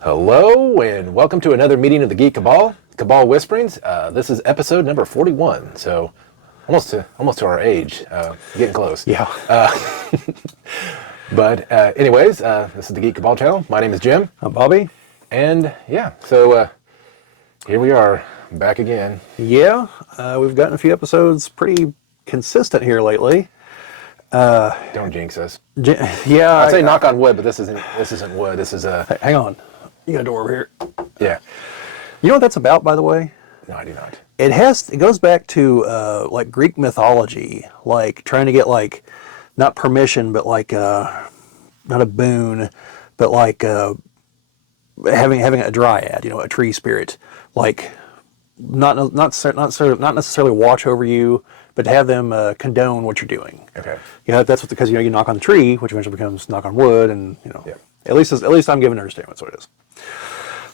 Hello and welcome to another meeting of the Geek Cabal, Cabal Whisperings. This is episode number 41, so almost to our age, getting close. Yeah. But anyways, this is the Geek Cabal channel. My name is Jim. I'm Bobbie. And yeah, so here we are, back again. Yeah, we've gotten a few episodes pretty consistent here lately. Don't jinx us. Yeah. I'd say knock on wood, but this isn't wood. This is a... Hang on. You got a door over here. Yeah. You know what that's about, by the way? No, I do not. It goes back to like Greek mythology, like trying to get like, not permission, but like, not a boon, but like having a dryad, a tree spirit, like not necessarily watch over you, but to have them condone what you're doing. Okay. That's what, because you knock on the tree, which eventually becomes knock on wood, and Yeah. at least I'm given to understand what it is.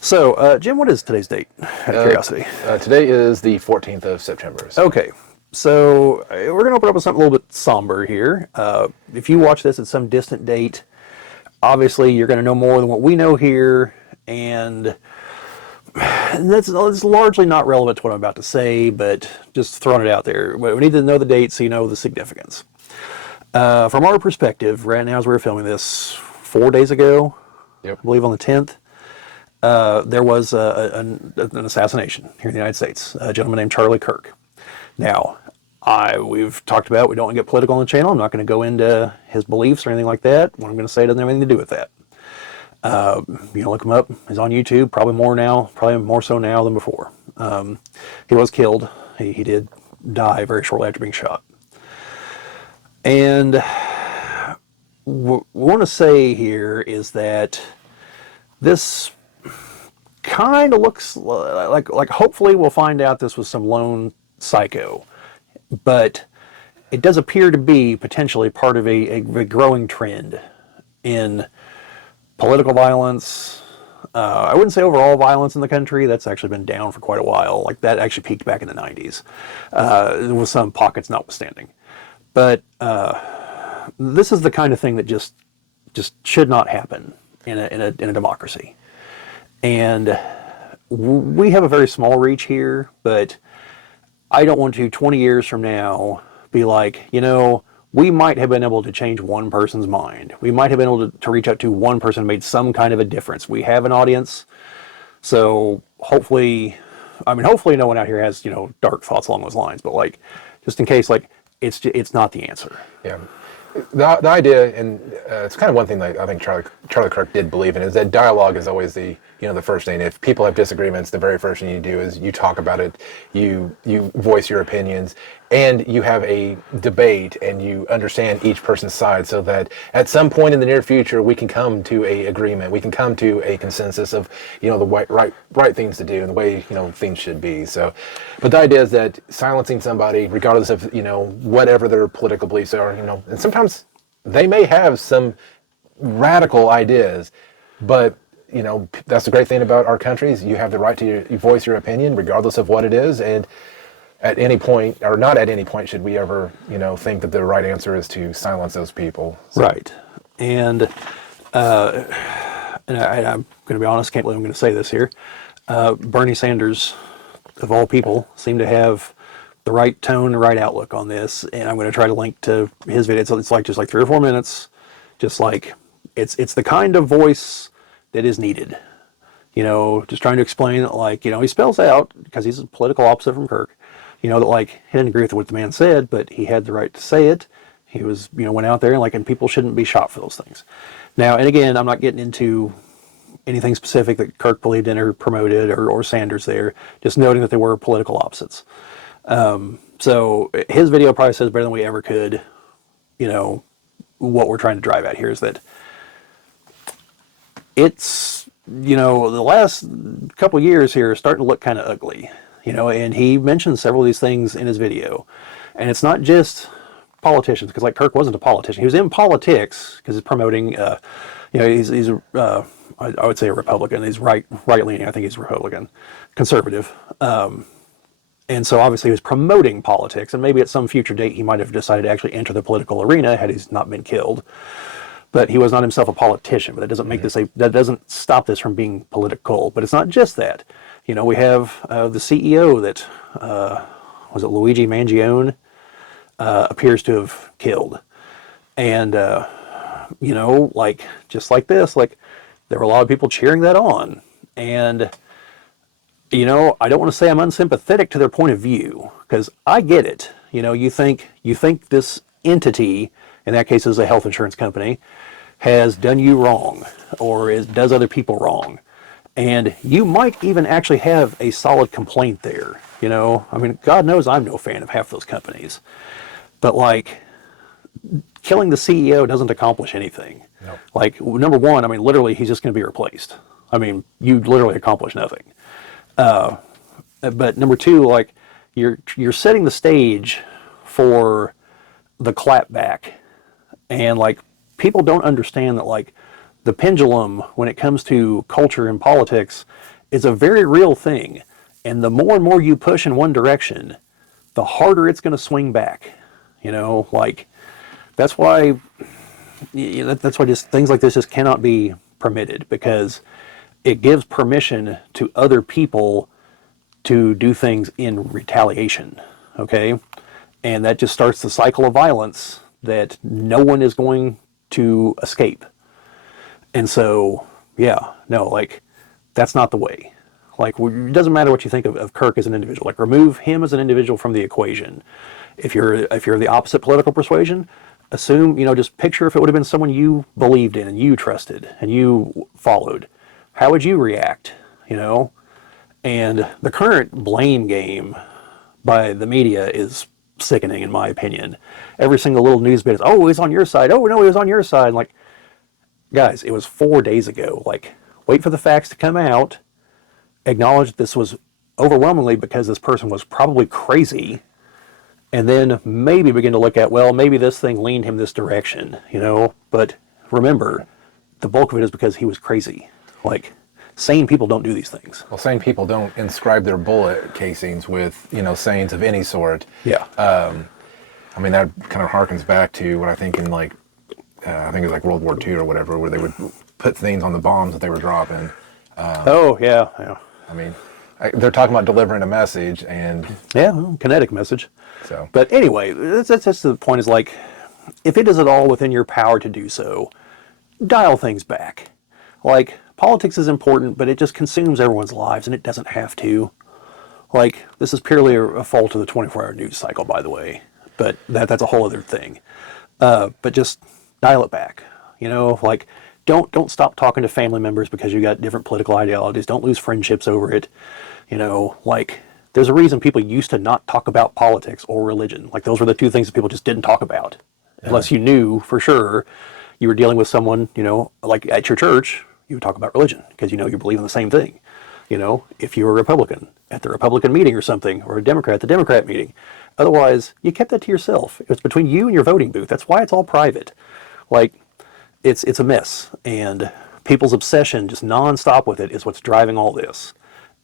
So, Jim, what is today's date? Out of curiosity. Today is the 14th of September. So. Okay, so we're going to open up with something a little bit somber here. If you watch this at some distant date, obviously you're going to know more than what we know here, and that's largely not relevant to what I'm about to say, but just throwing it out there. We need to know the date so you know the significance. From our perspective, right now as we're filming this, 4 days ago, Yep. I believe on the 10th, there was an assassination here in the United States. A gentleman named Charlie Kirk. Now, we've talked about, we don't want to get political on the channel. I'm not going to go into his beliefs or anything like that. What I'm going to say doesn't have anything to do with that. Look him up. He's on YouTube, probably more so now than before. He was killed. He did die very shortly after being shot. And what we want to say here is that this kind of looks like hopefully we'll find out this was some lone psycho, but it does appear to be potentially part of a growing trend in political violence. I wouldn't say overall violence in the country. That's actually been down for quite a while. Like that actually peaked back in the 90s, with some pockets notwithstanding. But this is the kind of thing that just should not happen in a democracy. And we have a very small reach here, but I don't want to 20 years from now be like, we might have been able to change one person's mind. We might have been able to reach out to one person who made some kind of a difference. We have an audience. So hopefully no one out here has, dark thoughts along those lines, but like, just in case, like, it's not the answer. Yeah. The idea, and it's kind of one thing that I think Charlie Kirk did believe in, is that dialogue is always the first thing. If people have disagreements, the very first thing you do is you talk about it, you voice your opinions, and you have a debate, and you understand each person's side, so that at some point in the near future we can come to a agreement, we can come to a consensus of the right things to do and the way things should be. So, but the idea is that silencing somebody, regardless of whatever their political beliefs are, and sometimes they may have some radical ideas, but that's the great thing about our country is you have the right to voice your opinion regardless of what it is, and at any point, or not at any point, should we ever think that the right answer is to silence those people. So. Right. And I'm going to be honest, can't believe I'm going to say this here. Bernie Sanders, of all people, seemed to have the right tone, the right outlook on this, and I'm going to try to link to his video. So it's like just like 3 or 4 minutes, just like it's the kind of voice that is needed. Just trying to explain that, like, he spells out, because he's a political opposite from Kirk, that like he didn't agree with what the man said, but he had the right to say it. He was, went out there and people shouldn't be shot for those things. Now, and again, I'm not getting into anything specific that Kirk believed in or promoted or Sanders there, just noting that they were political opposites. So his video probably says better than we ever could, what we're trying to drive at here is that it's, the last couple years here are starting to look kind of ugly, and he mentioned several of these things in his video. And it's not just politicians, because like Kirk wasn't a politician. He was in politics because he's promoting, he's I would say a Republican. He's right-leaning. I think he's Republican, conservative. And so obviously he was promoting politics, and maybe at some future date he might have decided to actually enter the political arena had he not been killed. but he was not himself a politician. But that doesn't make this that doesn't stop this from being political. But it's not just that. You know, we have the CEO that was it Luigi Mangione appears to have killed, and you know, like just like this, like there were a lot of people cheering that on, and you know, I don't want to say I'm unsympathetic to their point of view because I get it. You know, you think this entity, in that case is a health insurance company, has done you wrong or does other people wrong. And you might even actually have a solid complaint there. You know, I mean, God knows I'm no fan of half those companies. But like, killing the CEO doesn't accomplish anything. Nope. Like, number one, I mean, literally, he's just going to be replaced. I mean, you literally accomplish nothing. But number two, like, you're setting the stage for the clapback. And like, people don't understand that like the pendulum when it comes to culture and politics is a very real thing. And the more and more you push in one direction, the harder it's going to swing back. You know, like that's why just things like this just cannot be permitted, because it gives permission to other people to do things in retaliation. Okay. And that just starts the cycle of violence that no one is going to escape. And so, yeah, no, like, that's not the way. Like, it doesn't matter what you think of Kirk as an individual. Like, remove him as an individual from the equation. If you're the opposite political persuasion, assume, you know, just picture if it would have been someone you believed in and you trusted and you followed. How would you react, you know? And the current blame game by the media is sickening, in my opinion. Every single little news bit is, oh, he's on your side. Oh, no, he was on your side. Like, guys, it was 4 days ago. Like, wait for the facts to come out. Acknowledge that this was overwhelmingly because this person was probably crazy. And then maybe begin to look at, well, maybe this thing leaned him this direction, you know? But remember, the bulk of it is because he was crazy. Like, sane people don't do these things. Well, sane people don't inscribe their bullet casings with, you know, sayings of any sort. Yeah. I mean, that kind of harkens back to what I think in like, I think it was like World War II or whatever, where they would put things on the bombs that they were dropping. Oh, yeah, yeah. I mean, they're talking about delivering a message, and yeah, well, kinetic message. So, but anyway, that's the point. Is like, if it is at all within your power to do so, dial things back. Like, politics is important, but it just consumes everyone's lives, and it doesn't have to. Like, this is purely a fault of the 24-hour news cycle, by the way. But that's a whole other thing. But just dial it back. You know, like, don't stop talking to family members because you got different political ideologies. Don't lose friendships over it. You know, like, there's a reason people used to not talk about politics or religion. Like, those were the two things that people just didn't talk about. Yeah. Unless you knew for sure you were dealing with someone, you know, like at your church, you would talk about religion because you know you believe in the same thing. You know, if you were a Republican at the Republican meeting or something, or a Democrat at the Democrat meeting. Otherwise, you kept that to yourself. It was between you and your voting booth. That's why it's all private. Like, it's a mess. And people's obsession, just nonstop with it, is what's driving all this.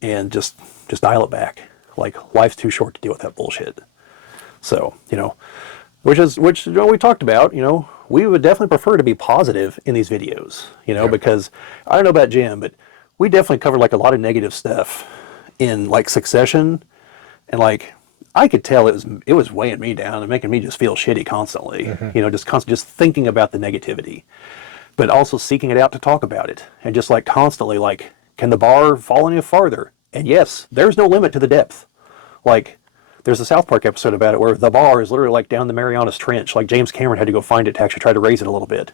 And just dial it back. Like, life's too short to deal with that bullshit. So, you know, which you know, we talked about, you know, we would definitely prefer to be positive in these videos, you know, because I don't know about Jim, but we definitely covered like a lot of negative stuff in like Succession, and like I could tell it was weighing me down and making me just feel shitty constantly, you know, just thinking about the negativity, but also seeking it out to talk about it, and just like constantly like, can the bar fall any farther? And yes, there's no limit to the depth. Like, there's a South Park episode about it where the bar is literally like down the Marianas Trench. Like, James Cameron had to go find it to actually try to raise it a little bit.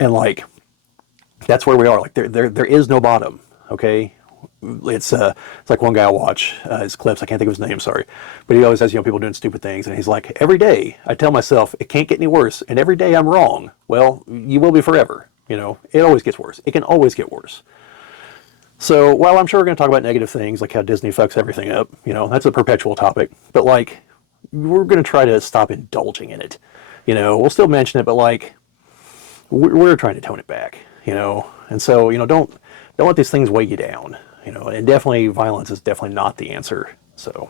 And like, that's where we are. Like, there is no bottom. Okay. It's like one guy I watch his clips. I can't think of his name. Sorry. But he always has, you know, people doing stupid things. And he's like, every day I tell myself it can't get any worse. And every day I'm wrong. Well, you will be forever. You know, it always gets worse. It can always get worse. So while I'm sure we're going to talk about negative things, like how Disney fucks everything up, you know, that's a perpetual topic. But like, we're going to try to stop indulging in it. You know, we'll still mention it, but like, we're trying to tone it back, you know. And so, you know, don't let these things weigh you down, you know. And definitely, violence is definitely not the answer. So.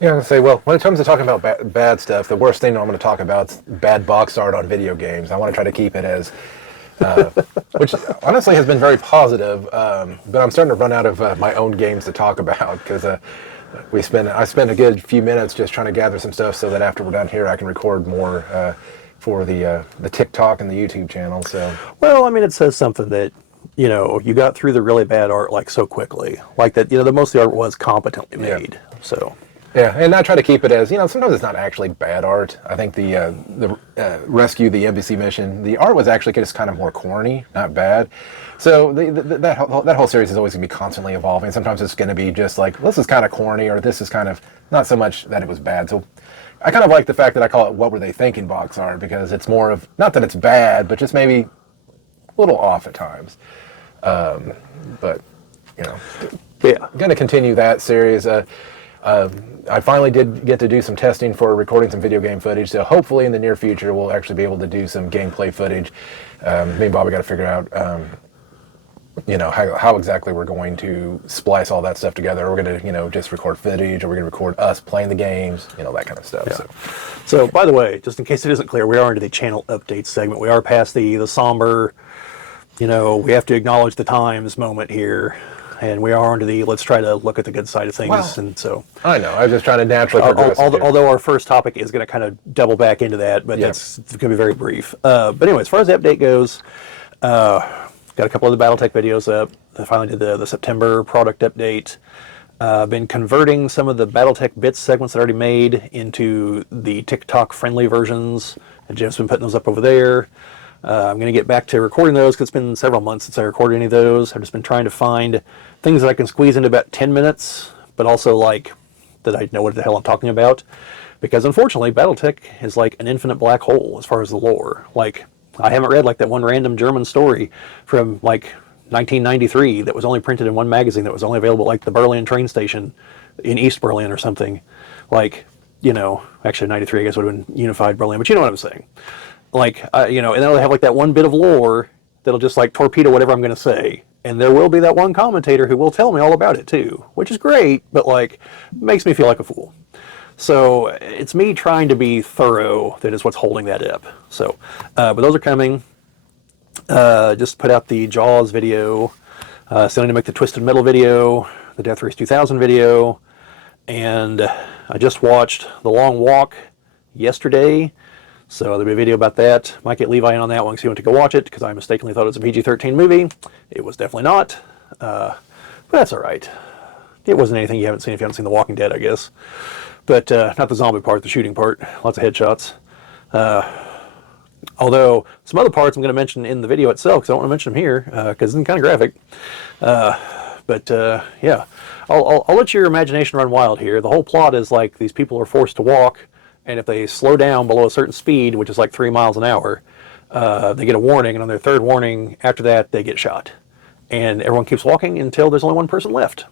Yeah, I was gonna say, well, when it comes to talking about bad stuff, the worst thing I'm going to talk about is bad box art on video games. I want to try to keep it as which honestly has been very positive. But I'm starting to run out of my own games to talk about because I spent a good few minutes just trying to gather some stuff so that after we're done here, I can record more for the TikTok and the YouTube channel. So, well, I mean, it says something that, you got through the really bad art like so quickly, like that. The most of the art was competently made. Yeah. So. Yeah, and I try to keep it as, sometimes it's not actually bad art. I think the rescue, the embassy mission, the art was actually just kind of more corny, not bad. So that whole series is always going to be constantly evolving. Sometimes it's going to be just like, this is kind of corny, or this is kind of, not so much that it was bad. So I kind of like the fact that I call it What Were They Thinking box art, because it's more of, not that it's bad, but just maybe a little off at times. But, yeah. I'm going to continue that series. I finally did get to do some testing for recording some video game footage, so hopefully in the near future we'll actually be able to do some gameplay footage. Me and Bobbie got to figure out, how exactly we're going to splice all that stuff together. We're going to, just record footage, or we're going to record us playing the games, that kind of stuff. Yeah. So, by the way, just in case it isn't clear, we are into the channel update segment. We are past the somber, we have to acknowledge the times moment here. And we are onto the let's try to look at the good side of things. Well, and so I know. I was just trying to naturally progress. Although our first topic is going to kind of double back into that, but it's going to be very brief. But anyway, as far as the update goes, got a couple of the BattleTech videos up. I finally did the September product update. Been converting some of the BattleTech bits segments that I already made into the TikTok-friendly versions, and Jim's been putting those up over there. I'm going to get back to recording those because it's been several months since I recorded any of those. I've just been trying to find things that I can squeeze into about 10 minutes, but also like that I know what the hell I'm talking about. Because unfortunately, BattleTech is like an infinite black hole as far as the lore. Like, I haven't read like that one random German story from like 1993 that was only printed in one magazine that was only available at like the Berlin train station in East Berlin or something. Like, actually 93 I guess would have been unified Berlin, but you know what I'm saying. Like, and then they'll have like that one bit of lore that'll just like torpedo whatever I'm going to say. And there will be that one commentator who will tell me all about it too, which is great, but like makes me feel like a fool. So it's me trying to be thorough that is what's holding that up. So, but those are coming. Just put out the Jaws video, still need to make the Twisted Metal video, the Death Race 2000 video, and I just watched The Long Walk yesterday. So there'll be a video about that. Might get Levi in on that one because he went to go watch it because I mistakenly thought it was a PG-13 movie. It was definitely not. But that's all right. It wasn't anything you haven't seen if you haven't seen The Walking Dead, I guess. But not the zombie part, the shooting part. Lots of headshots. Although some other parts I'm going to mention in the video itself because I don't want to mention them here because it's kind of graphic. Yeah, I'll let your imagination run wild here. The whole plot is like these people are forced to walk, and if they slow down below a certain speed, which is like 3 miles an hour, they get a warning, and on their third warning, after that, they get shot. And everyone keeps walking until there's only one person left.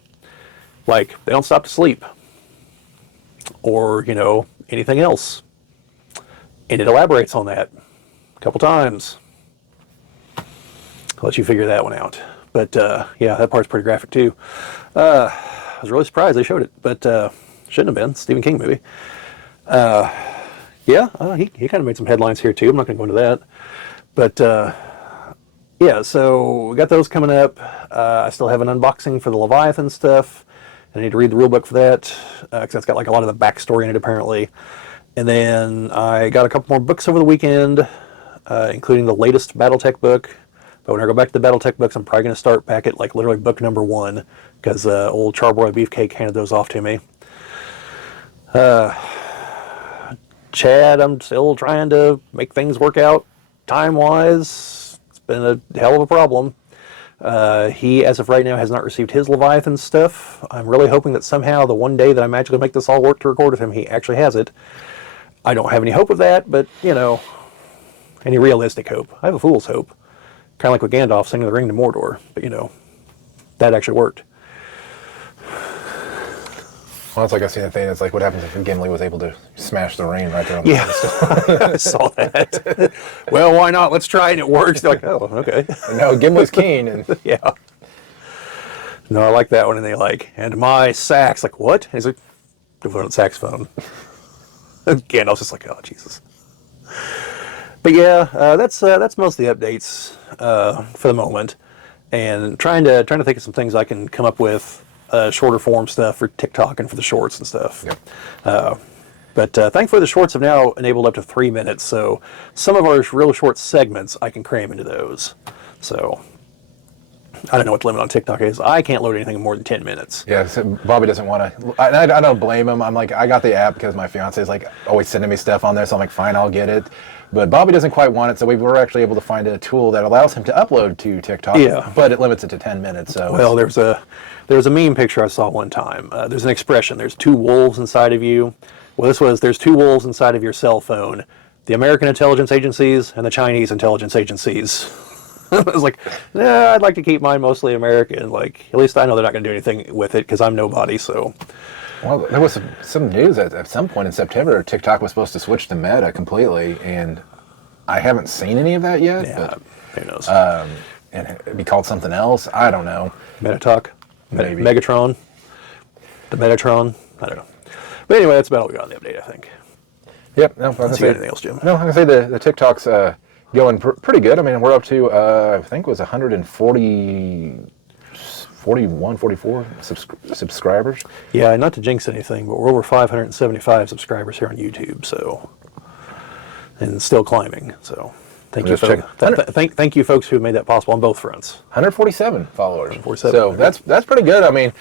Like, they don't stop to sleep. Or, anything else. And it elaborates on that a couple times. I'll let you figure that one out. But, yeah, that part's pretty graphic, too. I was really surprised they showed it, but shouldn't have been. Stephen King movie. He kind of made some headlines here too. I'm not going to go into that, but yeah. So we got those coming up. I still have an unboxing for the Leviathan stuff. I need to read the rule book for that because that's got like a lot of the backstory in it apparently. And then I got a couple more books over the weekend, including the latest BattleTech book. But when I go back to the BattleTech books, I'm probably going to start back at like literally book number 1 because old Charbroil Beefcake handed those off to me. Chad, I'm still trying to make things work out time-wise. It's been a hell of a problem. He, as of right now, has not received his Leviathan stuff. I'm really hoping that somehow the one day that I magically make this all work to record with him, he actually has it. I don't have any hope of that, but, any realistic hope. I have a fool's hope. Kind of like with Gandalf singing the ring to Mordor, but, that actually worked. Well, it's like I've seen a thing. It's like, what happens if Gimli was able to smash the ring right there on the I saw that. Well, why not? Let's try, and it works. They're like, oh, okay. No, Gimli's keen. And yeah. No, I like that one. And they and my sax. Like, what? And he's like, the saxophone. And Gandalf's just like, oh, Jesus. But yeah, that's most of the updates for the moment, and trying to think of some things I can come up with, shorter form stuff for TikTok and for the shorts and stuff. Yep. But thankfully, the shorts have now enabled up to 3 minutes, so some of our real short segments I can cram into those. So I don't know what the limit on TikTok is. I can't load anything more than 10 minutes. Yeah, so Bobbie doesn't want to. I don't blame him. I'm like, I got the app because my fiance is like always sending me stuff on there, so I'm like, fine, I'll get it. But Bobbie doesn't quite want it, so we were actually able to find a tool that allows him to upload to TikTok. Yeah. But it limits it to 10 minutes. So Well, there's a meme picture I saw one time. There's an expression. There's two wolves inside of you. Well, there's two wolves inside of your cell phone. The American intelligence agencies and the Chinese intelligence agencies. I was like, nah, I'd like to keep mine mostly American. Like, at least I know they're not going to do anything with it because I'm nobody. So, well, there was some news at some point in September. TikTok was supposed to switch to Meta completely, and I haven't seen any of that yet. yeah, who knows? And it'd be called something else. I don't know. Metatalk, Maybe. Megatron, the Metatron. I don't know. But anyway, that's about all we got on the update, I think. Yep. No, Let's see anything else, Jim. No, I'm gonna say the TikTok's going pretty good. I mean, we're up to I think it was 140, 41, 44 subscribers. Yeah, not to jinx anything, but we're over 575 subscribers here on YouTube, so, and still climbing. So, thank you, Just thank you, folks who have made that possible on both fronts. 147 followers. 147. So that's pretty good. I mean,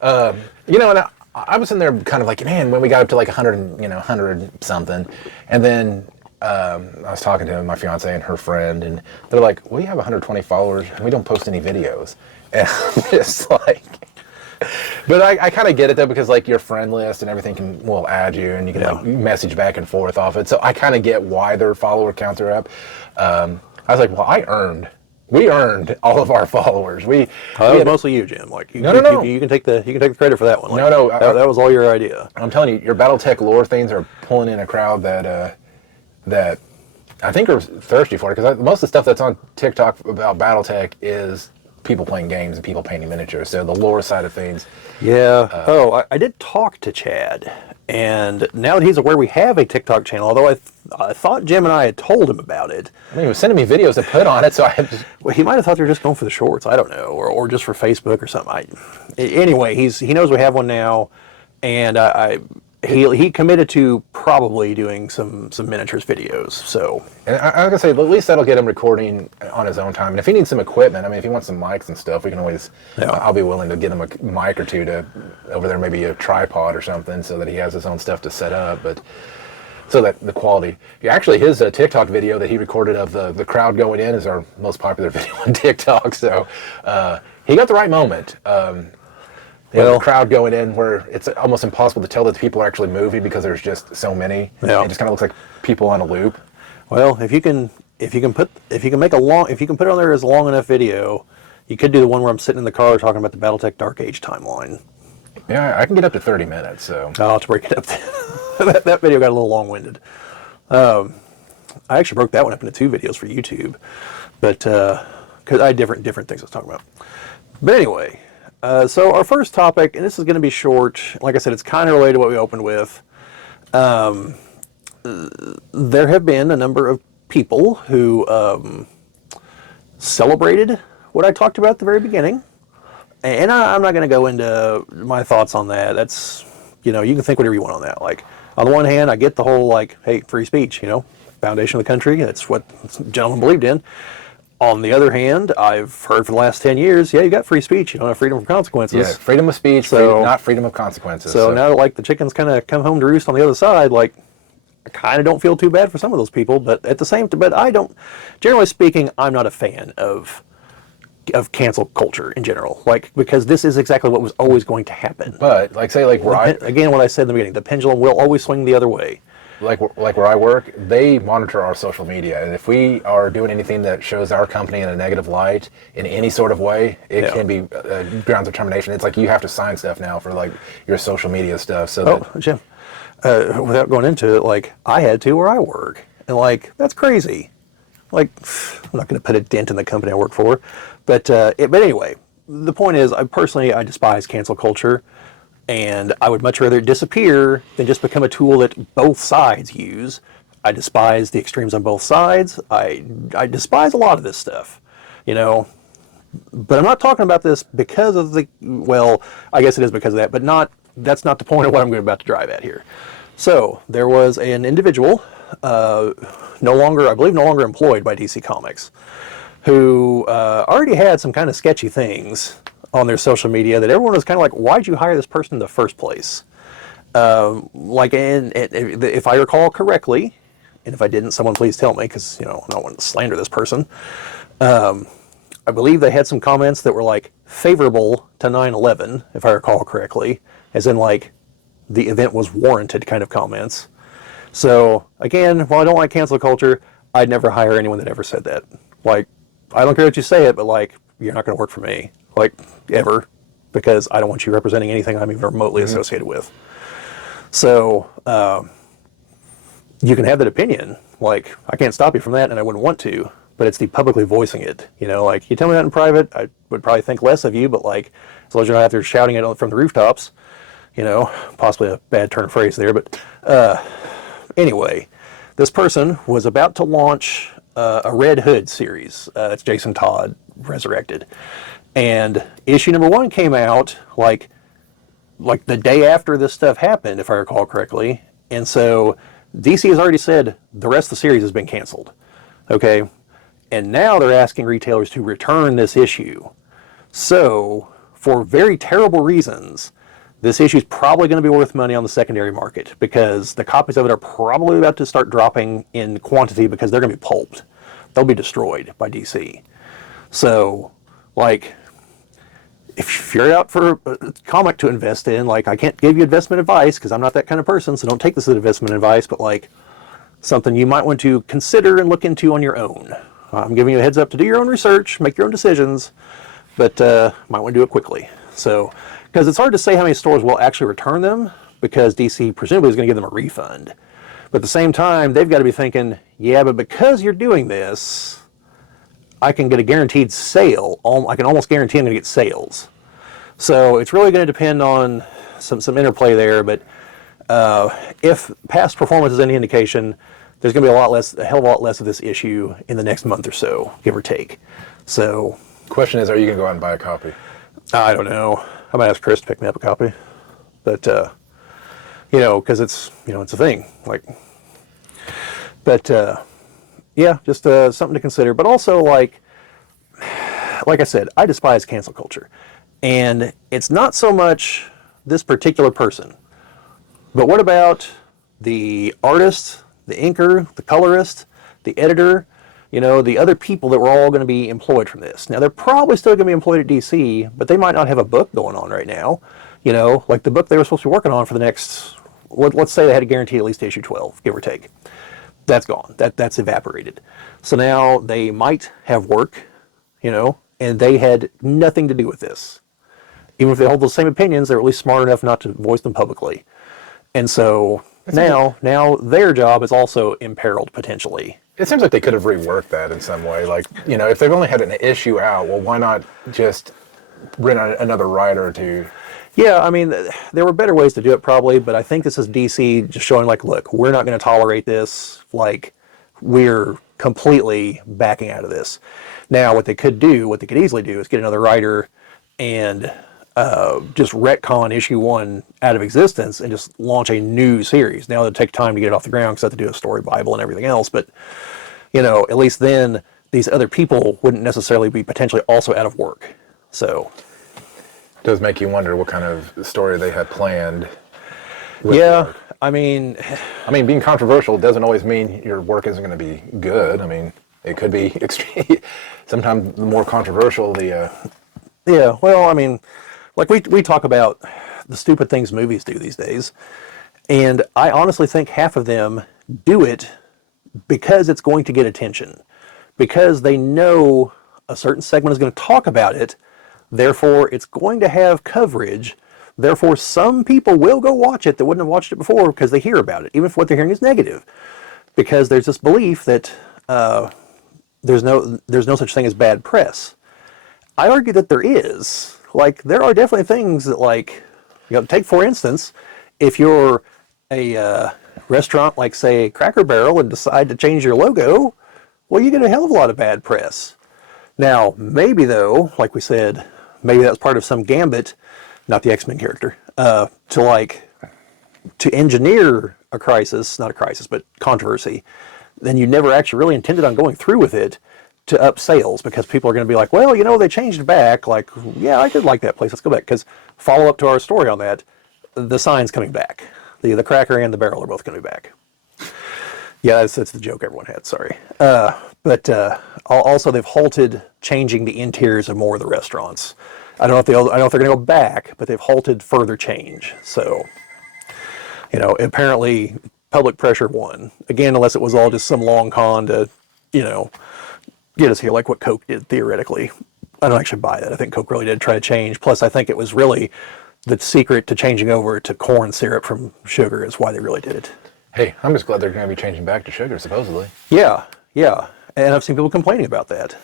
and I was in there kind of like, man, when we got up to like 100, 100 something, and then I was talking to my fiance and her friend, and they're like, we have 120 followers, and we don't post any videos. And it's like, but I kind of get it though, because like your friend list and everything will add you, and you can like message back and forth off it. So I kind of get why their follower counts are up. I was like, well, we earned all of our followers. That was mostly you, Jim. Like, No. You can take the credit for that one. Like, No. That was all your idea. I'm telling you, your BattleTech lore things are pulling in a crowd that I think are thirsty for it. Because most of the stuff that's on TikTok about BattleTech is people playing games and people painting miniatures. So the lore side of things. Yeah. I did talk to Chad, and now that he's aware we have a TikTok channel, although I thought Jim and I had told him about it. I mean, he was sending me videos to put on it, so I had just... Well, he might have thought they were just going for the shorts. I don't know, or just for Facebook or something. Anyway, he knows we have one now, and he committed to probably doing some miniatures videos. So, And I was gonna say, at least that'll get him recording on his own time. And if he needs some equipment, I mean, if he wants some mics and stuff, we can always. Yeah. I'll be willing to get him a mic or two to over there, maybe a tripod or something, so that he has his own stuff to set up. But so that the quality. Yeah, actually, his TikTok video that he recorded of the crowd going in is our most popular video on TikTok. So he got the right moment. The crowd going in where it's almost impossible to tell that the people are actually moving because there's just so many. Yeah. It just kind of looks like people on a loop. well, if you can put it on there as a long enough video, you could do the one where I'm sitting in the car talking about the BattleTech Dark Age timeline. Yeah, I can get up to 30 minutes. So I'll have to break it up. that video got a little long-winded. I actually broke that one up into 2 videos for YouTube, but because I had different things I was talking about. But anyway. So our first topic, and this is going to be short. Like I said, it's kind of related to what we opened with. There have been a number of people who celebrated what I talked about at the very beginning. And I'm not going to go into my thoughts on that. That's, you can think whatever you want on that. Like, on the one hand, I get the whole, like, hey, free speech, foundation of the country. That's what the gentleman believed in. On the other hand, I've heard for the last 10 years, you got free speech. You don't have freedom from consequences. yeah, freedom of speech, not freedom of consequences. So now that, like, the chickens kind of come home to roost on the other side, like, I kind of don't feel too bad for some of those people. But at the same time, I don't, generally speaking, I'm not a fan of cancel culture in general. Like, because this is exactly what was always going to happen. But, Again, what I said in the beginning, the pendulum will always swing the other way. Like where I work, they monitor our social media, and if we are doing anything that shows our company in a negative light in any sort of way, it can be grounds of termination. It's like you have to sign stuff now for like your social media stuff. So Jim, without going into it, like I had to where I work, and like that's crazy. Like I'm not going to put a dent in the company I work for, but anyway, the point is, I despise cancel culture. And I would much rather it disappear than just become a tool that both sides use. I despise the extremes on both sides. I despise a lot of this stuff, you know. But I'm not talking about this because of the, well, I guess it is because of that, but that's not the point of what I'm about to drive at here. So there was an individual, I believe no longer employed by DC Comics, who already had some kind of sketchy things on their social media that everyone was kind of like, why'd you hire this person in the first place? If I recall correctly, and if I didn't, someone please tell me, because, I don't want to slander this person. I believe they had some comments that were like favorable to 9/11, if I recall correctly, as in like the event was warranted kind of comments. So again, while I don't like cancel culture, I'd never hire anyone that ever said that. Like, I don't care what you say it, but like, you're not going to work for me, like, ever, because I don't want you representing anything I'm even remotely associated with. So you can have that opinion. Like, I can't stop you from that, and I wouldn't want to. But it's the publicly voicing it, like, you tell me that in private, I would probably think less of you, but like, as long as you're not out there shouting it from the rooftops, possibly a bad turn of phrase there, but anyway, this person was about to launch a Red Hood series. It's Jason Todd resurrected. And issue number 1 came out like the day after this stuff happened, if I recall correctly. And so DC has already said the rest of the series has been canceled. Okay. And now they're asking retailers to return this issue. So, for very terrible reasons, this issue is probably going to be worth money on the secondary market, because the copies of it are probably about to start dropping in quantity because they're going to be pulped. They'll be destroyed by DC. So, like, if you're out for a comic to invest in, like, I can't give you investment advice because I'm not that kind of person, so don't take this as investment advice, but like, something you might want to consider and look into on your own. I'm giving you a heads up to do your own research, make your own decisions, but might want to do it quickly. So, because it's hard to say how many stores will actually return them, because DC presumably is going to give them a refund. But at the same time, they've got to be thinking, yeah, but because you're doing this, I can get a guaranteed sale. I can almost guarantee I'm going to get sales. So it's really going to depend on some interplay there. But if past performance is any indication, there's going to be a hell of a lot less of this issue in the next month or so, give or take. So, question is, are you going to go out and buy a copy? I don't know. I might ask Chris to pick me up a copy, but because it's a thing. Just something to consider. But also, like I said, I despise cancel culture, and it's not so much this particular person, but what about the artist, the inker, the colorist, the editor, the other people that were all going to be employed from this. Now, they're probably still going to be employed at DC, but they might not have a book going on right now. Like the book they were supposed to be working on for the next, let's say they had to guarantee at least issue 12, give or take. That's gone. That's evaporated. So now they might have work, and they had nothing to do with this. Even if they hold those same opinions, they're at least smart enough not to voice them publicly. And so now their job is also imperiled potentially. It seems like they could have reworked that in some way. Like, if they've only had an issue out, well, why not just rent another writer to... Yeah, I mean, there were better ways to do it probably, but I think this is DC just showing like, look, we're not going to tolerate this. Like, we're completely backing out of this. Now, what they could easily do is get another writer and just retcon issue 1 out of existence and just launch a new series. Now it'll take time to get it off the ground because they have to do a story Bible and everything else, but at least then these other people wouldn't necessarily be potentially also out of work. So it does make you wonder what kind of story they had planned. Yeah, I mean, being controversial doesn't always mean your work isn't going to be good. I mean, it could be extreme. Sometimes the more controversial the Yeah, well, I mean, like we talk about the stupid things movies do these days, and I honestly think half of them do it because it's going to get attention, because they know a certain segment is going to talk about it, therefore it's going to have coverage, therefore some people will go watch it that wouldn't have watched it before because they hear about it, even if what they're hearing is negative, because there's this belief that there's no such thing as bad press. I argue that there is. Like, there are definitely things that, like, take for instance, if you're a restaurant like, say, Cracker Barrel and decide to change your logo, well, you get a hell of a lot of bad press. Now, maybe though, like we said, maybe that's part of some gambit, not the X-Men character, to engineer a crisis, not a crisis, but controversy, then you never actually really intended on going through with it to up sales, because people are going to be like, well, they changed back. Like, yeah, I did like that place. Let's go back. Because follow up to our story on that, the sign's coming back. The Cracker and the Barrel are both going to be back. Yeah, that's the joke everyone had. Sorry. But also they've halted changing the interiors of more of the restaurants. I don't know if they're going to go back, but they've halted further change. So, apparently public pressure won. Again, unless it was all just some long con to, get us here, like what Coke did theoretically. I don't actually buy that. I think Coke really did try to change. Plus, I think it was really the secret to changing over to corn syrup from sugar is why they really did it. Hey, I'm just glad they're going to be changing back to sugar, supposedly. Yeah. And I've seen people complaining about that.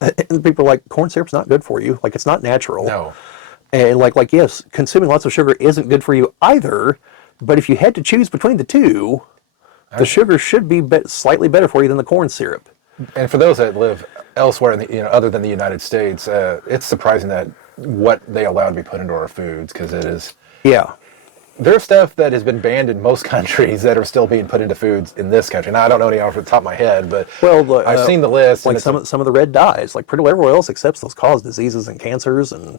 And people are like, corn syrup's not good for you. Like, it's not natural. No. And like yes, consuming lots of sugar isn't good for you either. But if you had to choose between the two, the sugar should be slightly better for you than the corn syrup. And for those that live elsewhere, other than the United States, it's surprising that what they allow to be put into our foods, because it is. Yeah. There's stuff that has been banned in most countries that are still being put into foods in this country. Now, I don't know any off the top of my head, but I've seen the list. Like some of the red dyes, like pretty well everywhere else accepts those cause diseases and cancers, and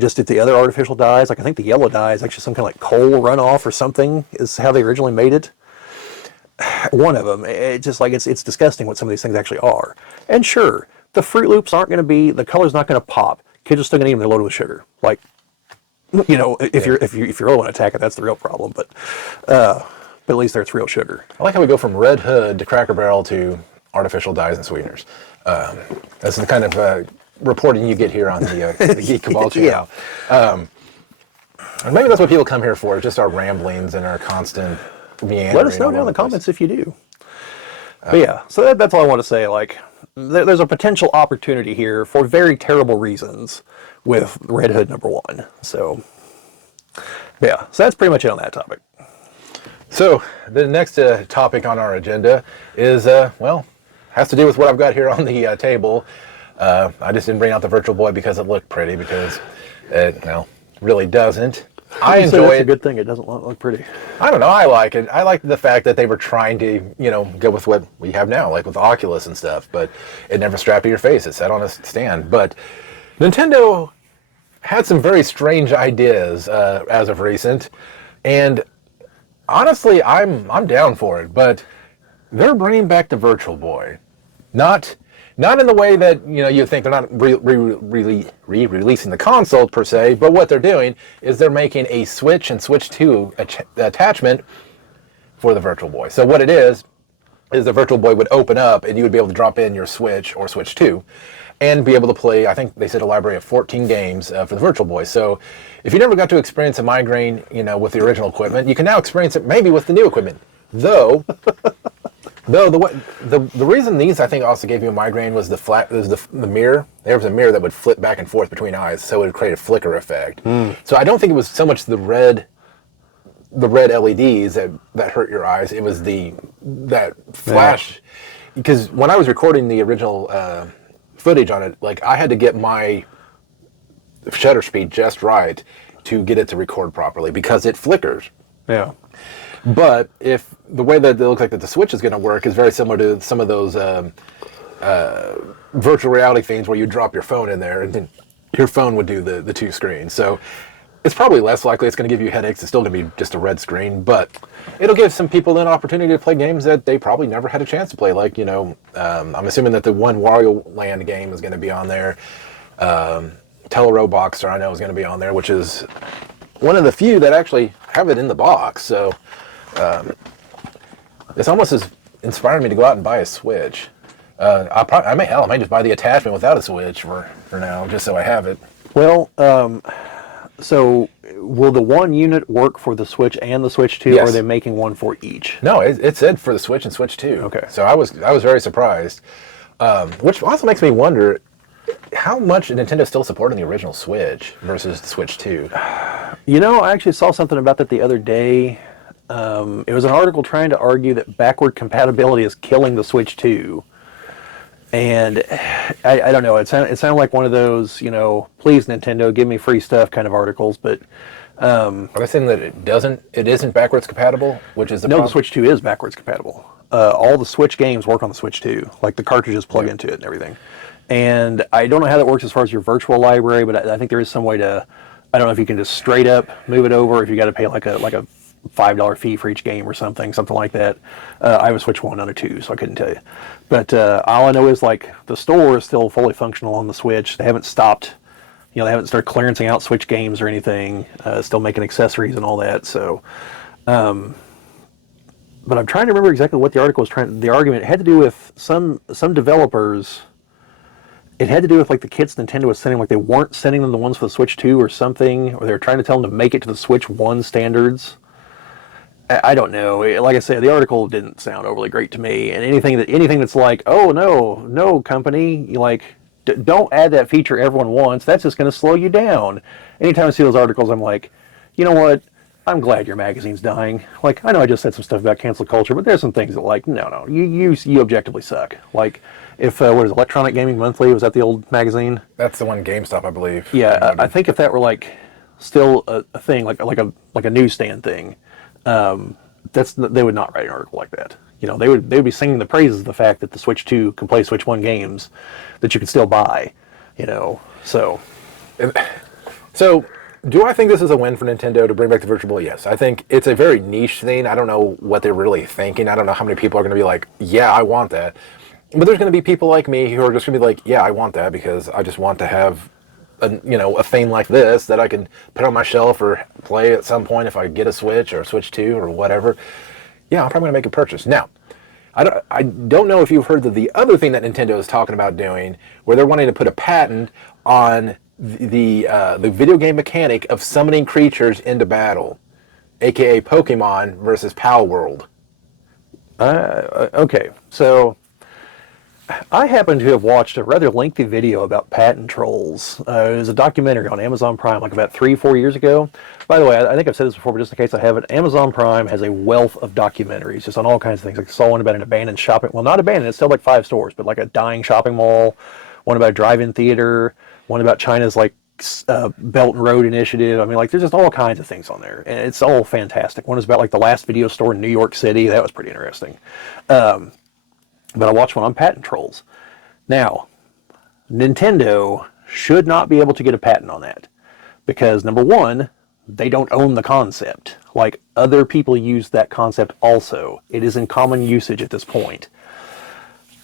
just the other artificial dyes. Like I think the yellow dye is actually some kind of like coal runoff or something is how they originally made it. One of them. It's just like it's disgusting what some of these things actually are. And sure, the Fruit Loops aren't going to be, the color's not going to pop. Kids are still going to eat them. They're loaded with sugar. Like, if you're really want to attack it, that's the real problem. But at least there's real sugar. I like how we go from Red Hood to Cracker Barrel to artificial dyes and sweeteners. That's the kind of reporting you get here on the Geek Cabal channel. Yeah. And maybe that's what people come here for, just our ramblings and our constant meandering. Let us know down in the comments if you do. But yeah, so that's all I want to say. Like, there's a potential opportunity here for very terrible reasons with Red Hood #1. So, yeah, so that's pretty much it on that topic. So the next topic on our agenda is, has to do with what I've got here on the table. I just didn't bring out the Virtual Boy because it looked pretty, because it, really doesn't. I enjoy it. It's a good thing it doesn't look pretty. I don't know. I like it. I like the fact that they were trying to, go with what we have now, like with Oculus and stuff, but it never strapped to your face. It sat on a stand. But Nintendo had some very strange ideas as of recent, and honestly, I'm down for it. But they're bringing back the Virtual Boy, not in the way that you think. They're not re-releasing the console per se, but what they're doing is they're making a Switch and Switch 2 attachment for the Virtual Boy. So what it is the Virtual Boy would open up and you would be able to drop in your Switch or Switch 2 and be able to play, I think they said a library of 14 games for the Virtual Boy. So if you never got to experience a migraine, with the original equipment, you can now experience it maybe with the new equipment. Though the reason these I think also gave you a migraine was the mirror. There was a mirror that would flip back and forth between eyes, so it would create a flicker effect. So I don't think it was so much the red LEDs that hurt your eyes. It was that flash. Because when I was recording the original footage on it, like I had to get my shutter speed just right to get it to record properly because it flickers. Yeah. But if the way that it looks like that the Switch is going to work is very similar to some of those virtual reality things where you drop your phone in there and then your phone would do the two screens. So it's probably less likely it's going to give you headaches. It's still going to be just a red screen, but it'll give some people an opportunity to play games that they probably never had a chance to play. Like, I'm assuming that the one Wario Land game is going to be on there. Telero Boxer I know is going to be on there, which is one of the few that actually have it in the box. So it's almost as inspiring me to go out and buy a Switch. I might just buy the attachment without a Switch for now, just so I have it. Well, so will the one unit work for the Switch and the Switch 2, Yes. or are they making one for each? No, it said for the Switch and Switch 2. Okay. So I was very surprised, which also makes me wonder how much Nintendo still supporting the original Switch versus the Switch 2. I actually saw something about that the other day. It was an article trying to argue that backward compatibility is killing the Switch 2. And I don't know. It sounded like one of those, please Nintendo, give me free stuff kind of articles. But Are they saying that it isn't backwards compatible, which is the no, problem? the Switch 2 is backwards compatible. All the Switch games work on the Switch 2, like the cartridges plug into it and everything. And I don't know how that works as far as your virtual library, but I think there is some way to. I don't know if you can just straight up move it over, if you got to pay like a $5 fee for each game or something like that. I have a Switch 1 on a 2, so I couldn't tell you. But all I know is like the store is still fully functional on the Switch. They haven't stopped, they haven't started clearancing out Switch games or anything. Still making accessories and all that. So, but I'm trying to remember exactly what the article was trying. The argument had to do with some developers. It had to do with like the kits Nintendo was sending, like they weren't sending them the ones for the Switch 2 or something, or they were trying to tell them to make it to the Switch 1 standards. I don't know. Like I said, the article didn't sound overly great to me. And anything that's like, oh no company, don't add that feature everyone wants. That's just going to slow you down. Anytime I see those articles, I'm like, you know what? I'm glad your magazine's dying. Like, I know I just said some stuff about cancel culture, but there's some things that no, you objectively suck. Like, if what is Electronic Gaming Monthly, was that the old magazine? That's the one GameStop, I believe. Yeah, I think if that were like still a thing, like a newsstand thing. They would not write an article like that. They would be singing the praises of the fact that the Switch 2 can play Switch 1 games that you can still buy. So. So, do I think this is a win for Nintendo to bring back the Virtual Boy? Yes. I think it's a very niche thing. I don't know what they're really thinking. I don't know how many people are going to be like, yeah, I want that. But there's going to be people like me who are just going to be like, yeah, I want that because I just want to have a thing like this that I can put on my shelf or play at some point if I get a Switch or a Switch 2 or whatever. Yeah, I'm probably going to make a purchase. Now, I don't know if you've heard of the other thing that Nintendo is talking about doing, where they're wanting to put a patent on the video game mechanic of summoning creatures into battle, aka Pokemon versus Pal World. Okay, so I happen to have watched a rather lengthy video about patent trolls. It was a documentary on Amazon Prime like about 3-4 years ago. By the way, I think I've said this before, but just in case I haven't, Amazon Prime has a wealth of documentaries just on all kinds of things. Like I saw one about an abandoned shopping, well, not abandoned, it's still like 5 stores, but like a dying shopping mall, one about a drive-in theater, one about China's like Belt and Road Initiative. I mean, like there's just all kinds of things on there, and it's all fantastic. One is about like the last video store in New York City. That was pretty interesting. But I watched one on patent trolls. Now, Nintendo should not be able to get a patent on that because, number one, they don't own the concept. Like, other people use that concept also. It is in common usage at this point.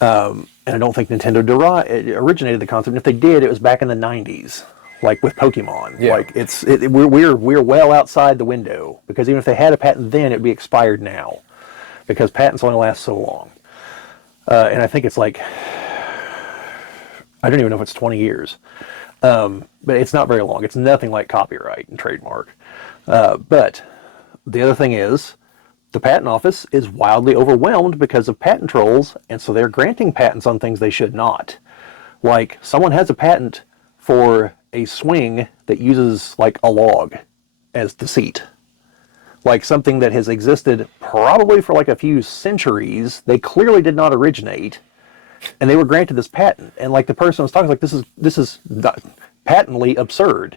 And I don't think Nintendo originated the concept. And if they did, it was back in the 90s, like with Pokemon. Yeah. Like, we're well outside the window because even if they had a patent then, it would be expired now because patents only last so long. And I think it's like, I don't even know if it's 20 years. But it's not very long. It's nothing like copyright and trademark. But the other thing is, the patent office is wildly overwhelmed because of patent trolls, and so they're granting patents on things they should not. Like, someone has a patent for a swing that uses, like, a log as the seat. Like something that has existed probably for like a few centuries. They clearly did not originate, and they were granted this patent. And like the person was talking, like this is not patently absurd.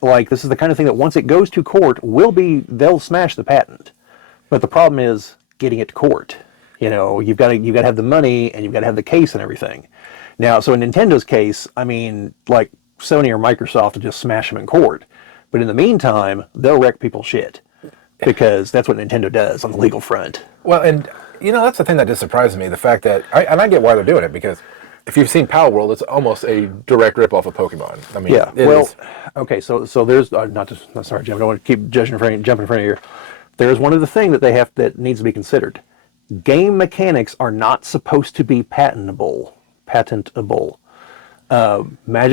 Like this is the kind of thing that once it goes to court, they'll smash the patent. But the problem is getting it to court. You've got to have the money and you've got to have the case and everything. Now, so in Nintendo's case, I mean, like Sony or Microsoft will just smash them in court. But in the meantime, they'll wreck people's shit. Because that's what Nintendo does on the legal front. Well, and that's the thing that just surprises me, the fact that, I get why they're doing it, because if you've seen Pal World, it's almost a direct ripoff of Pokemon. I mean, yeah. Well, okay, so there's sorry, Jim, I don't want to keep jumping in front of you. There's one other thing that needs to be considered. Game mechanics are not supposed to be patentable. Magic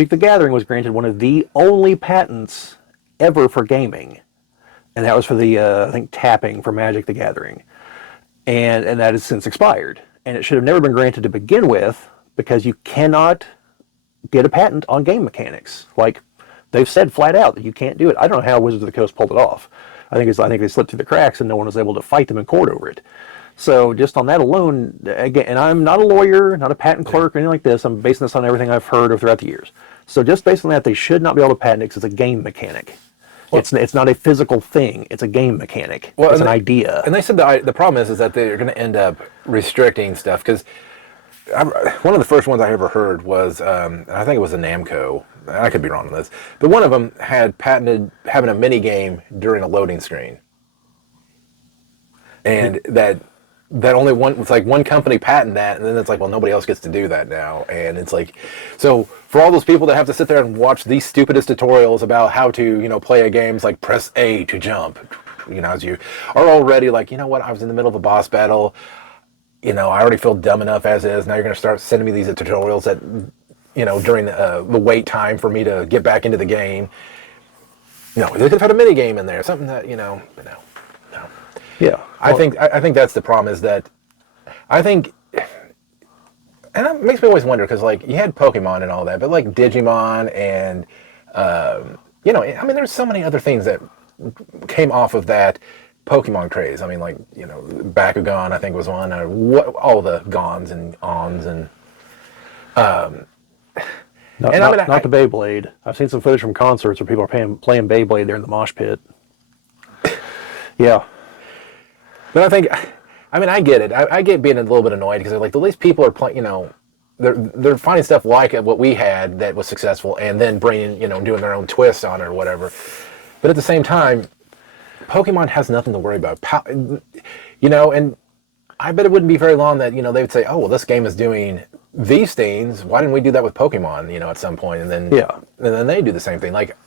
the Gathering was granted one of the only patents ever for gaming. And that was for the, I think, tapping for Magic the Gathering. And that has since expired. And it should have never been granted to begin with because you cannot get a patent on game mechanics. Like, they've said flat out that you can't do it. I don't know how Wizards of the Coast pulled it off. I think they slipped through the cracks, and no one was able to fight them in court over it. So just on that alone, again, and I'm not a lawyer, not a patent clerk, or anything like this. I'm basing this on everything I've heard throughout the years. So just based on that, they should not be able to patent it because it's a game mechanic. Well, it's not a physical thing. It's a game mechanic. Well, it's an idea. And they said the problem is that they're going to end up restricting stuff because one of the first ones I ever heard was, I think it was a Namco. I could be wrong on this, but one of them had patented having a mini game during a loading screen, and that only one, it's like one company patent that, and then it's like, well, nobody else gets to do that now. And it's like, so for all those people that have to sit there and watch these stupidest tutorials about how to, play a game, it's like press A to jump, as you are already like, what, I was in the middle of a boss battle, I already feel dumb enough as is. Now you're going to start sending me these tutorials that, during the wait time for me to get back into the game. They could have had a mini game in there, something that, but no. Yeah, well, I think that's the problem is that I think, and it makes me always wonder because like you had Pokemon and all that, but like Digimon and there's so many other things that came off of that Pokemon craze. I mean, like Bakugan I think was one, or all the Gons and Ons and not the Beyblade. I've seen some footage from concerts where people are playing Beyblade there in the mosh pit. Yeah. But I think, I get it. I get being a little bit annoyed because like, these people are playing, they're finding stuff like what we had that was successful and then bringing, doing their own twist on it or whatever. But at the same time, Pokemon has nothing to worry about. And I bet it wouldn't be very long that, they would say, oh, well, this game is doing these things. Why didn't we do that with Pokemon, at some point? And then they do the same thing. Like,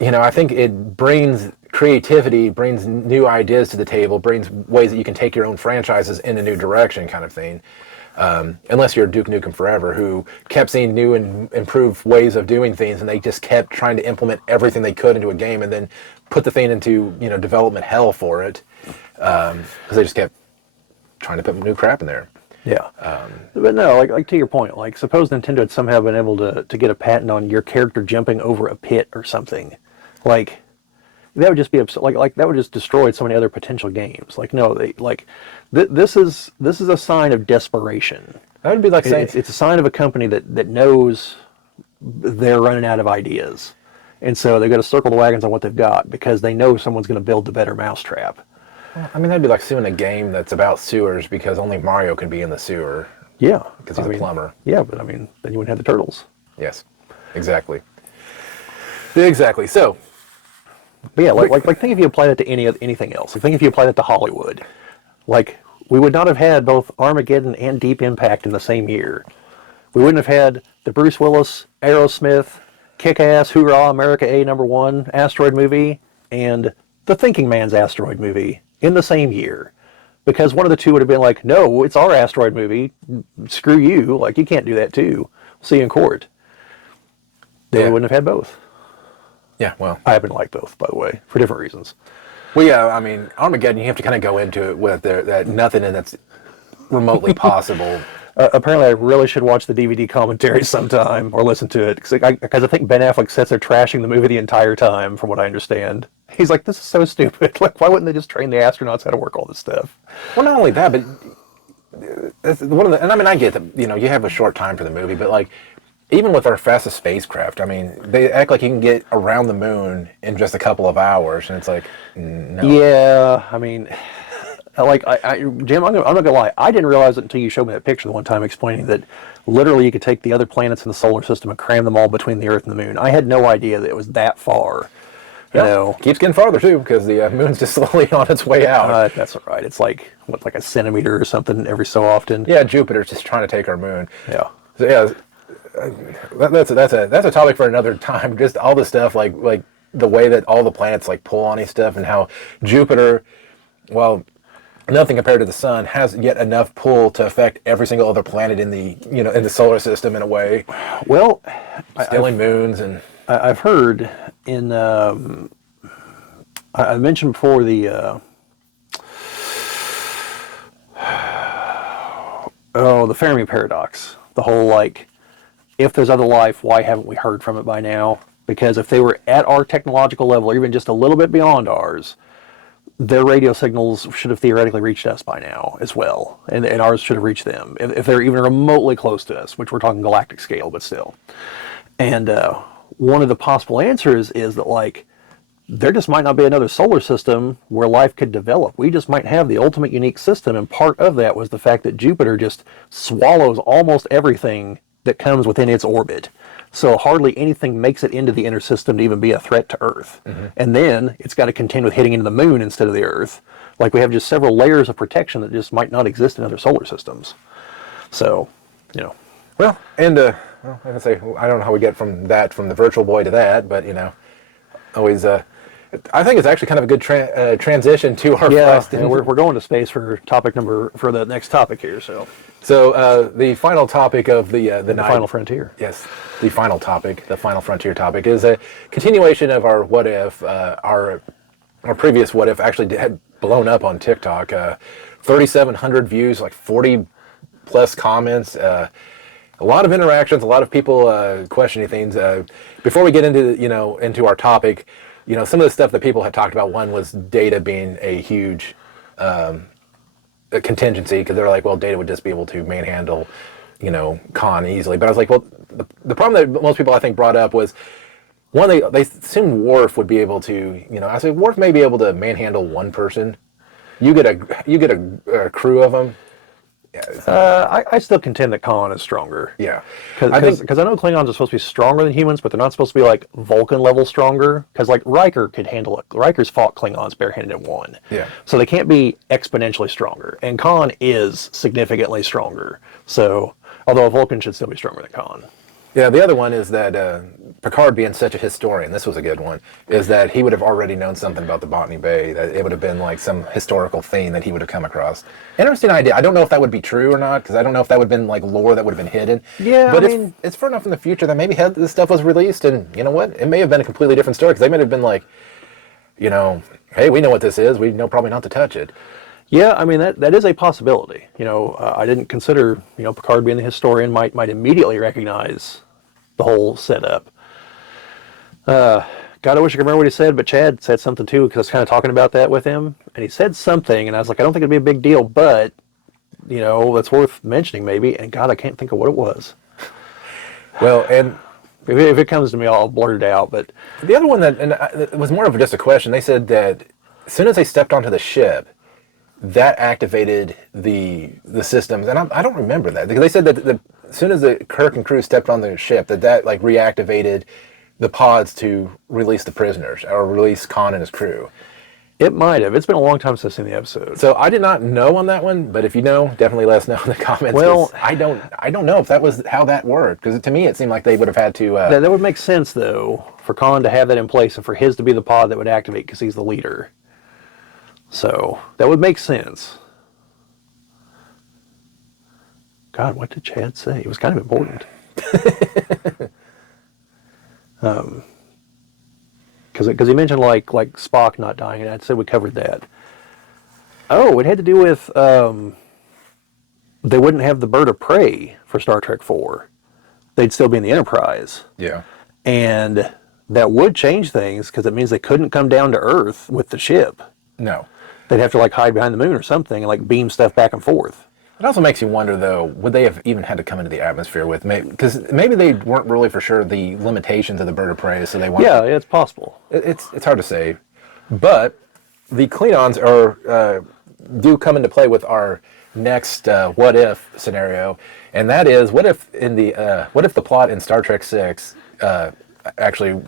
I think it brings creativity, brings new ideas to the table, brings ways that you can take your own franchises in a new direction kind of thing. Unless you're Duke Nukem Forever, who kept seeing new and improved ways of doing things, and they just kept trying to implement everything they could into a game and then put the thing into, development hell for it. Because they just kept trying to put new crap in there. Yeah. But no, like to your point, like suppose Nintendo had somehow been able to get a patent on your character jumping over a pit or something. Like, that would just be like that would just destroy so many other potential games. Like, no, this is a sign of desperation. That would be like saying it's a sign of a company that knows they're running out of ideas, and so they've got to circle the wagons on what they've got because they know someone's going to build the better mousetrap. That'd be like suing a game that's about sewers because only Mario can be in the sewer. Yeah, because he's a plumber. Yeah, but then you wouldn't have the turtles. Yes, exactly. Exactly. So. But yeah, like think if you apply that to anything else. Like think if you apply that to Hollywood. Like, we would not have had both Armageddon and Deep Impact in the same year. We wouldn't have had the Bruce Willis, Aerosmith, Kick-Ass, Hoorah, America A #1 asteroid movie and the Thinking Man's asteroid movie in the same year. Because one of the two would have been like, no, it's our asteroid movie. Screw you. Like, you can't do that too. We'll see you in court. Then we wouldn't have had both. Yeah, well. I happen to like both, by the way, for different reasons. Well, yeah, Armageddon, you have to kind of go into it with that nothing and that's remotely possible. Apparently, I really should watch the DVD commentary sometime or listen to it because I think Ben Affleck sits there trashing the movie the entire time, from what I understand. He's like, this is so stupid. Like, why wouldn't they just train the astronauts how to work all this stuff? Well, not only that, but that's one of the, and I get that, you have a short time for the movie, but like, even with our fastest spacecraft, they act like you can get around the moon in just a couple of hours, and it's like, no. Yeah, Jim, I'm not gonna lie. I didn't realize it until you showed me that picture the one time explaining that literally you could take the other planets in the solar system and cram them all between the Earth and the moon. I had no idea that it was that far. Keeps getting farther too because the moon's just slowly on its way out. That's all right. It's like a centimeter or something every so often. Yeah, Jupiter's just trying to take our moon. Yeah. So yeah. That's a topic for another time. Just all the stuff like the way that all the planets like pull on each stuff and how Jupiter, well, nothing compared to the sun, has yet enough pull to affect every single other planet in the in the solar system in a way. Well, stealing moons and I've heard in I mentioned before the the Fermi paradox. The whole like, if there's other life, why haven't we heard from it by now? because if they were at our technological level, or even just a little bit beyond ours, their radio signals should have theoretically reached us by now as well, and ours should have reached them if they're even remotely close to us, which we're talking galactic scale, but still. And one of the possible answers is that, like, there just might not be another solar system where life could develop. We just might have the ultimate unique system, and part of that was the fact that Jupiter just swallows almost everything that comes within its orbit. So hardly anything makes it into the inner system to even be a threat to Earth. And then it's got to contend with hitting into the moon instead of the Earth. Like, we have just several layers of protection that just might not exist in other solar systems. So, you know. Well, and well, I can say I don't know how we get from the Virtual Boy to that, but always. I think it's actually kind of a good transition to our last. Yeah, we're going to space for the next topic here. So the final topic of the night, final frontier. Yes, the final frontier topic is a continuation of our what if. Our previous what if actually had blown up on TikTok. 3,700 views, like 40 plus comments. A lot of interactions, a lot of people questioning things. Before we get into our topic, some of the stuff that people had talked about. One was data being a huge a contingency, because they're like, well, data would just be able to manhandle, Khan easily. But I was like, well, the problem that most people I think brought up was, one, they assumed Worf would be able to, I said Worf may be able to manhandle one person. You get a crew of them. I still contend that Khan is stronger. Yeah. Because I know Klingons are supposed to be stronger than humans, but they're not supposed to be like Vulcan level stronger. Because like Riker could handle it. Riker's fought Klingons barehanded and won. Yeah. So they can't be exponentially stronger. And Khan is significantly stronger. So, although a Vulcan should still be stronger than Khan. Yeah, the other one is that Picard, being such a historian, this was a good one, is that he would have already known something about the Botany Bay, that it would have been like some historical thing that he would have come across. Interesting idea. I don't know if that would be true or not, because I don't know if that would have been like lore that would have been hidden. Yeah, but it's far enough in the future that maybe this stuff was released, and you know what? It may have been a completely different story, because they might have been like, hey, we know what this is. We know probably not to touch it. Yeah, I mean, that is a possibility. I didn't consider, Picard being the historian might immediately recognize the whole setup. God, I wish I could remember what he said, but Chad said something too, because I was kind of talking about that with him, and he said something, and I was like, I don't think it'd be a big deal, but, that's worth mentioning maybe, and God, I can't think of what it was. Well, and if it comes to me, I'll blurt it out, but... The other one it was more of just a question. They said that as soon as they stepped onto the ship, that activated the systems, and I don't remember that, because they said that as soon as the Kirk and crew stepped on the ship, that like reactivated the pods to release the prisoners, or release Khan and his crew. It might have. It's been a long time since I've seen the episode. So I did not know on that one, but if you know, definitely let us know in the comments. Well, I don't know if that was how that worked, because to me it seemed like they would have had to... That would make sense, though, for Khan to have that in place and for his to be the pod that would activate, because he's the leader. So that would make sense. God, what did Chad say? It was kind of important. Because he mentioned like Spock not dying, and I said we covered that. Oh, it had to do with they wouldn't have the bird of prey for Star Trek IV. They'd still be in the Enterprise. Yeah. And that would change things, because it means they couldn't come down to Earth with the ship. No. They'd have to like hide behind the moon or something and like beam stuff back and forth. It also makes you wonder, though, would they have even had to come into the atmosphere with, because maybe they weren't really for sure the limitations of the bird of prey, so they wanted... Yeah, it's possible. It's hard to say, but the Klingons do come into play with our next what if scenario, and that is, what if the plot in Star Trek VI actually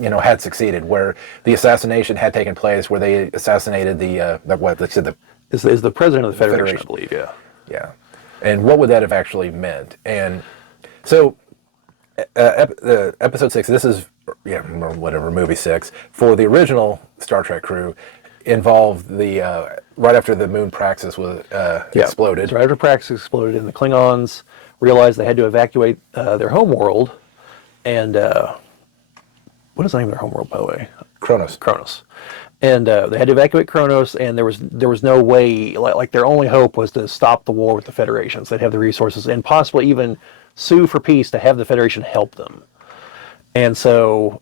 had succeeded, where the assassination had taken place, where they assassinated the Is the president of the Federation, I believe, yeah. Yeah. And what would that have actually meant? And so, episode 6, this is, movie 6, for the original Star Trek crew, involved the, right after the moon Praxis was exploded. So right after Praxis exploded, and the Klingons realized they had to evacuate their homeworld, and, what is the name of their homeworld, by the way? Kronos. And they had to evacuate Kronos, and there was no way, like their only hope was to stop the war with the Federation, so they'd have the resources, and possibly even sue for peace to have the Federation help them. And so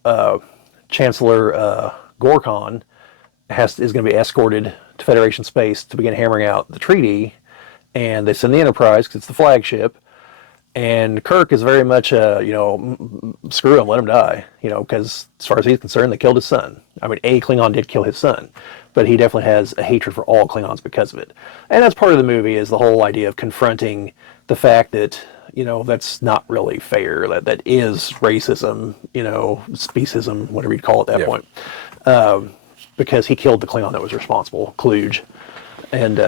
Chancellor Gorkon is going to be escorted to Federation space to begin hammering out the treaty, and they send the Enterprise because it's the flagship. And Kirk is very much, screw him, let him die, because as far as he's concerned, they killed his son. I mean, a Klingon did kill his son, but he definitely has a hatred for all Klingons because of it. And that's part of the movie, is the whole idea of confronting the fact that, that's not really fair. That is racism, speciesism, whatever you'd call it at that point. Because he killed the Klingon that was responsible, Kluge. And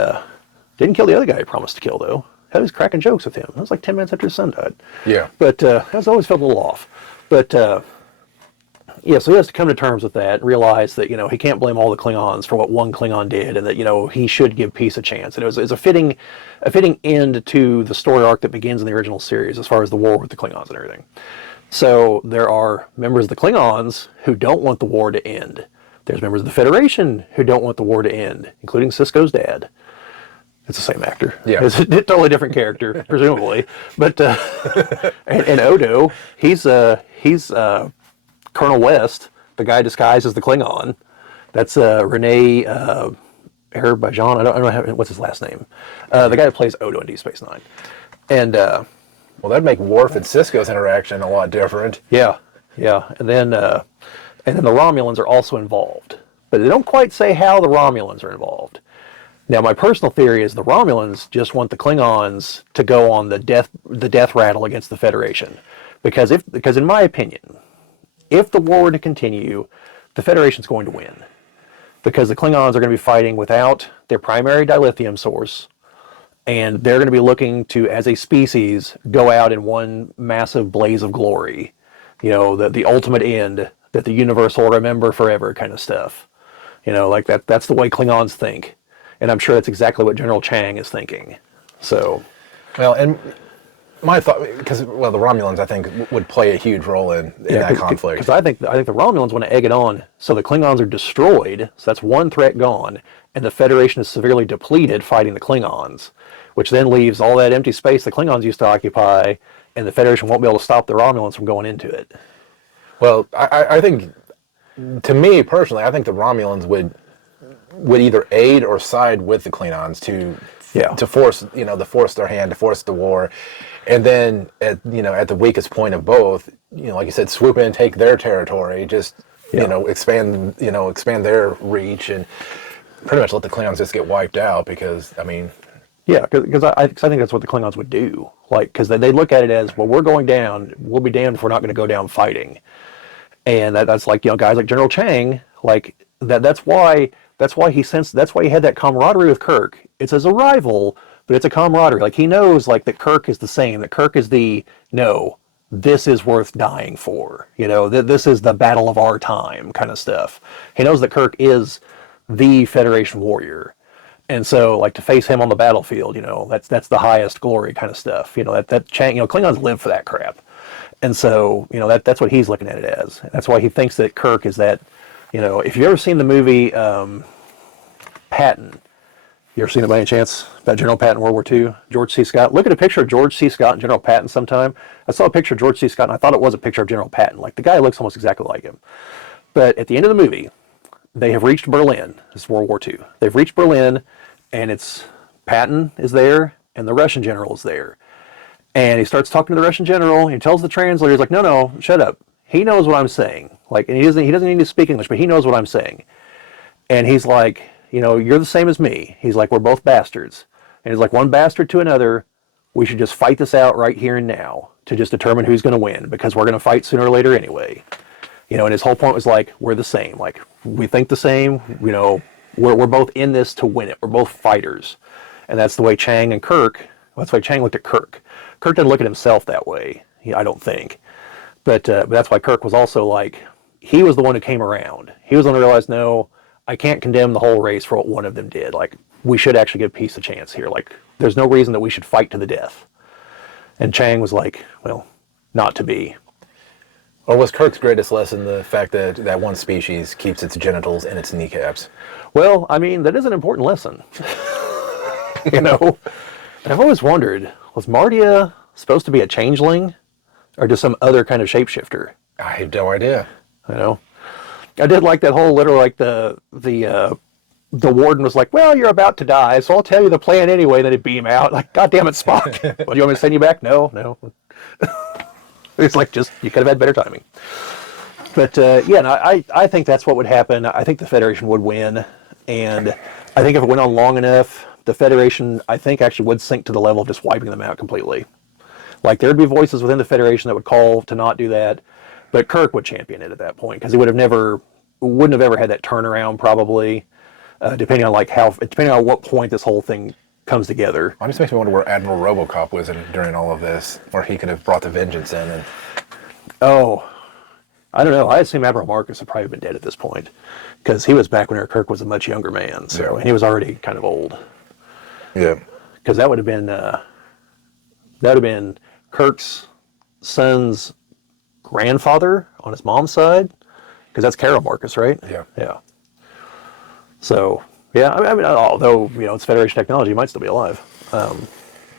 didn't kill the other guy he promised to kill, though. Had was cracking jokes with him. It was like 10 minutes after his son died. Yeah. But I always felt a little off. But so he has to come to terms with that, realize that, he can't blame all the Klingons for what one Klingon did, and that, he should give peace a chance. And it's a fitting end to the story arc that begins in the original series as far as the war with the Klingons and everything. So there are members of the Klingons who don't want the war to end. There's members of the Federation who don't want the war to end, including Sisko's dad. It's the same actor. Yeah. It's a totally different character, presumably. But and Odo, he's Colonel West, the guy disguised as the Klingon. That's Rene Azerbaijan. I don't know what's his last name. The guy that plays Odo in Deep Space Nine. And well, that'd make Worf and Sisko's interaction a lot different. yeah. And then the Romulans are also involved, but they don't quite say how the Romulans are involved. Now, my personal theory is the Romulans just want the Klingons to go on the death rattle against the Federation, because in my opinion, if the war were to continue, the Federation's going to win, because the Klingons are going to be fighting without their primary dilithium source, and they're going to be looking to, as a species, go out in one massive blaze of glory, the ultimate end that the universe will remember forever, kind of stuff. Like that. That's the way Klingons think. And I'm sure that's exactly what General Chang is thinking. So, well, and my thought, because the Romulans, I think, would play a huge role in that conflict. Because I think the Romulans want to egg it on, so the Klingons are destroyed. So that's one threat gone, and the Federation is severely depleted fighting the Klingons, which then leaves all that empty space the Klingons used to occupy, and the Federation won't be able to stop the Romulans from going into it. Well, I think, to me personally, I think the Romulans would either aid or side with the Klingons to force force their hand, to force the war, and then at the weakest point of both, like you said, swoop in, take their territory, just expand their reach, and pretty much let the Klingons just get wiped out. Because I think that's what the Klingons would do, because they look at it as, well, we're going down, we'll be damned if we're not going to go down fighting. And that's like, guys like General Chang, like that's why he had that camaraderie with Kirk. It's as a rival, but it's a camaraderie. Like, he knows, like, that Kirk is the same, that Kirk is this is worth dying for. This is the battle of our time kind of stuff. He knows that Kirk is the Federation warrior. And so, like, to face him on the battlefield, that's the highest glory kind of stuff. That Chang, Klingons live for that crap. And so, that's what he's looking at it as. That's why he thinks that Kirk is that, if you've ever seen the movie Patton, you ever seen it by any chance, about General Patton, World War II, George C. Scott? Look at a picture of George C. Scott and General Patton sometime. I saw a picture of George C. Scott, and I thought it was a picture of General Patton. Like, the guy looks almost exactly like him. But at the end of the movie, they have reached Berlin. This is World War II. They've reached Berlin, and it's Patton is there, and the Russian general is there. And he starts talking to the Russian general. He tells the translator, he's like, no, shut up. He knows what I'm saying. Like, and he doesn't need to speak English, but he knows what I'm saying. And he's like, you're the same as me. He's like, we're both bastards. And he's like, one bastard to another, we should just fight this out right here and now to just determine who's going to win, because we're going to fight sooner or later anyway. And his whole point was like, we're the same. Like, we think the same. We're both in this to win it. We're both fighters. And that's the way Chang and Kirk, that's the way Chang looked at Kirk. Kirk didn't look at himself that way, I don't think. But that's why Kirk was also like, he was the one who came around. He was the one who realized, no, I can't condemn the whole race for what one of them did. Like, we should actually give peace a chance here. Like, there's no reason that we should fight to the death. And Chang was like, well, not to be. Or was Kirk's greatest lesson the fact that one species keeps its genitals in its kneecaps? Well, that is an important lesson. And I've always wondered, was Mardia supposed to be a changeling, or just some other kind of shapeshifter? I have no idea. You know, I did like that whole literal like the warden was like, well, you're about to die, so I'll tell you the plan anyway. Then he'd beam out. Like, God damn it, Spock. Well, do you want me to send you back? No. It's like, just, you could have had better timing. But, yeah, no, I think that's what would happen. I think the Federation would win. And I think if it went on long enough, the Federation, I think, actually would sink to the level of just wiping them out completely. Like, there'd be voices within the Federation that would call to not do that. But Kirk would champion it at that point, because he wouldn't have ever had that turnaround, probably. Depending on what point this whole thing comes together. It just makes me wonder where Admiral RoboCop was during all of this, where he could have brought the vengeance in. And oh, I don't know. I assume Admiral Marcus would probably been dead at this point, because he was back when Kirk was a much younger man, so and he was already kind of old. Yeah, because that would have been Kirk's son's grandfather on his mom's side, because that's Carol Marcus, right? Yeah. So, yeah, I mean, although, it's Federation technology, he might still be alive.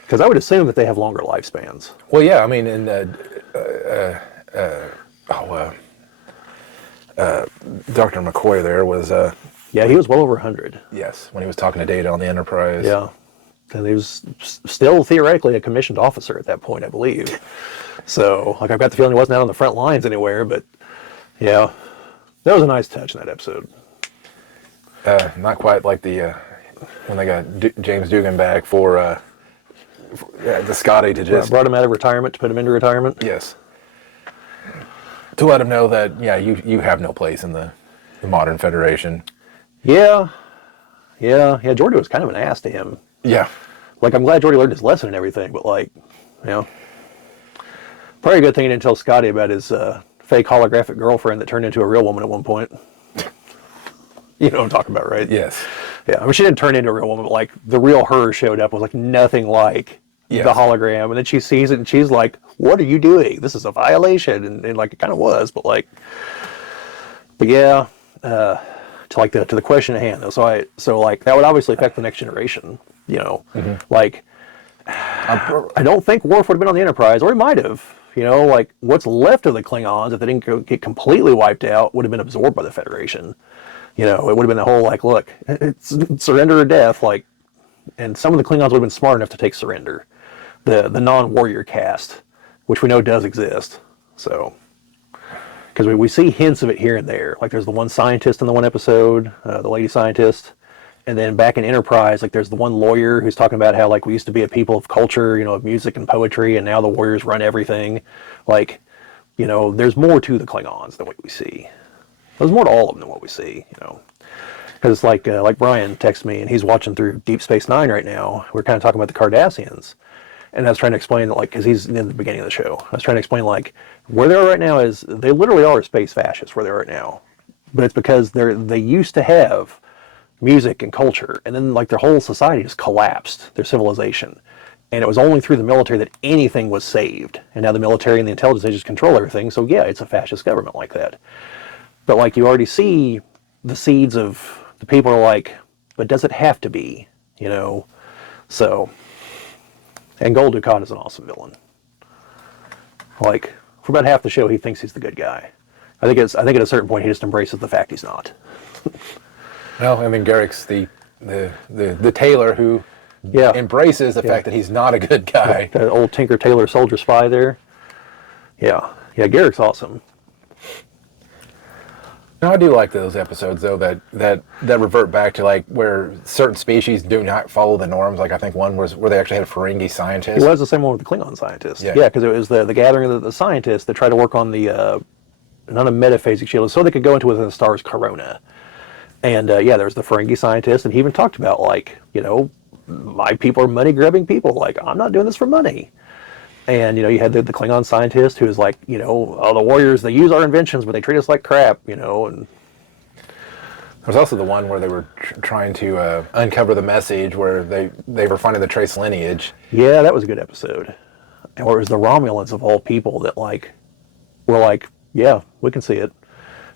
Because I would assume that they have longer lifespans. Well, yeah, I mean, in Dr. McCoy there was... yeah, he was well over 100. Yes, when he was talking to Data on the Enterprise. Yeah. And he was still theoretically a commissioned officer at that point, I believe. So, like, I've got the feeling he wasn't out on the front lines anywhere, but, yeah. That was a nice touch in that episode. Not quite like when they got James Dugan back for the Scotty to just... Brought him out of retirement to put him into retirement? Yes. To let him know that, you have no place in the modern Federation. Yeah. Geordi was kind of an ass to him. Yeah. Like, I'm glad Geordi learned his lesson and everything, but, like, probably a good thing he didn't tell Scotty about his fake holographic girlfriend that turned into a real woman at one point. You know what I'm talking about, right? Yes. Yeah, I mean, she didn't turn into a real woman, but, like, the real her showed up, was, like, nothing like the hologram. And then she sees it, and she's like, what are you doing? This is a violation. And like, it kind of was, but, like... But, yeah, to the question at hand, though. So, like, that would obviously affect the next generation, Mm-hmm. Like, I don't think Worf would have been on the Enterprise, or he might have. Like, what's left of the Klingons, if they didn't get completely wiped out, would have been absorbed by the Federation. It would have been the whole, like, look, it's surrender or death, like, and some of the Klingons would have been smart enough to take surrender. The non-warrior caste, which we know does exist. So, because we see hints of it here and there. Like, there's the one scientist in the one episode, the lady scientist. And then back in Enterprise, like, there's the one lawyer who's talking about how, like, we used to be a people of culture, of music and poetry, and now the warriors run everything. Like, there's more to the Klingons than what we see. There's more to all of them than what we see, Because it's like Brian texts me, and he's watching through Deep Space Nine right now. We're kind of talking about the Cardassians. And I was trying to explain, like, because he's in the beginning of the show. I was trying to explain, like, where they are right now is, they literally are space fascists where they are right now. But it's because they used to have music and culture, and then, like, their whole society just collapsed, their civilization. And it was only through the military that anything was saved. And now the military and the intelligence agencies control everything, so yeah, it's a fascist government like that. But, like, you already see the seeds of the people are like, but does it have to be? So, and Gul Dukat is an awesome villain. Like, for about half the show, he thinks he's the good guy. I think at a certain point, he just embraces the fact he's not. Well, I mean, Garrick's the tailor who embraces the fact that he's not a good guy. That old Tinker Tailor Soldier Spy there. Yeah, Garrick's awesome. No, I do like those episodes, though, that revert back to, like, where certain species do not follow the norms. Like, I think one was where they actually had a Ferengi scientist. It was the same one with the Klingon scientist. Yeah, because it was the gathering of the scientists that tried to work on the, not a metaphasic shield, so they could go into within the star's corona. And, there was the Ferengi scientist, and he even talked about, like, my people are money-grubbing people. Like, I'm not doing this for money. And, you had the Klingon scientist who was like, oh, the warriors, they use our inventions, but they treat us like crap, and... There was also the one where they were trying to uncover the message, where they were finding the trace lineage. Yeah, that was a good episode. And where it was the Romulans, of all people, that, like, were like, yeah, we can see it.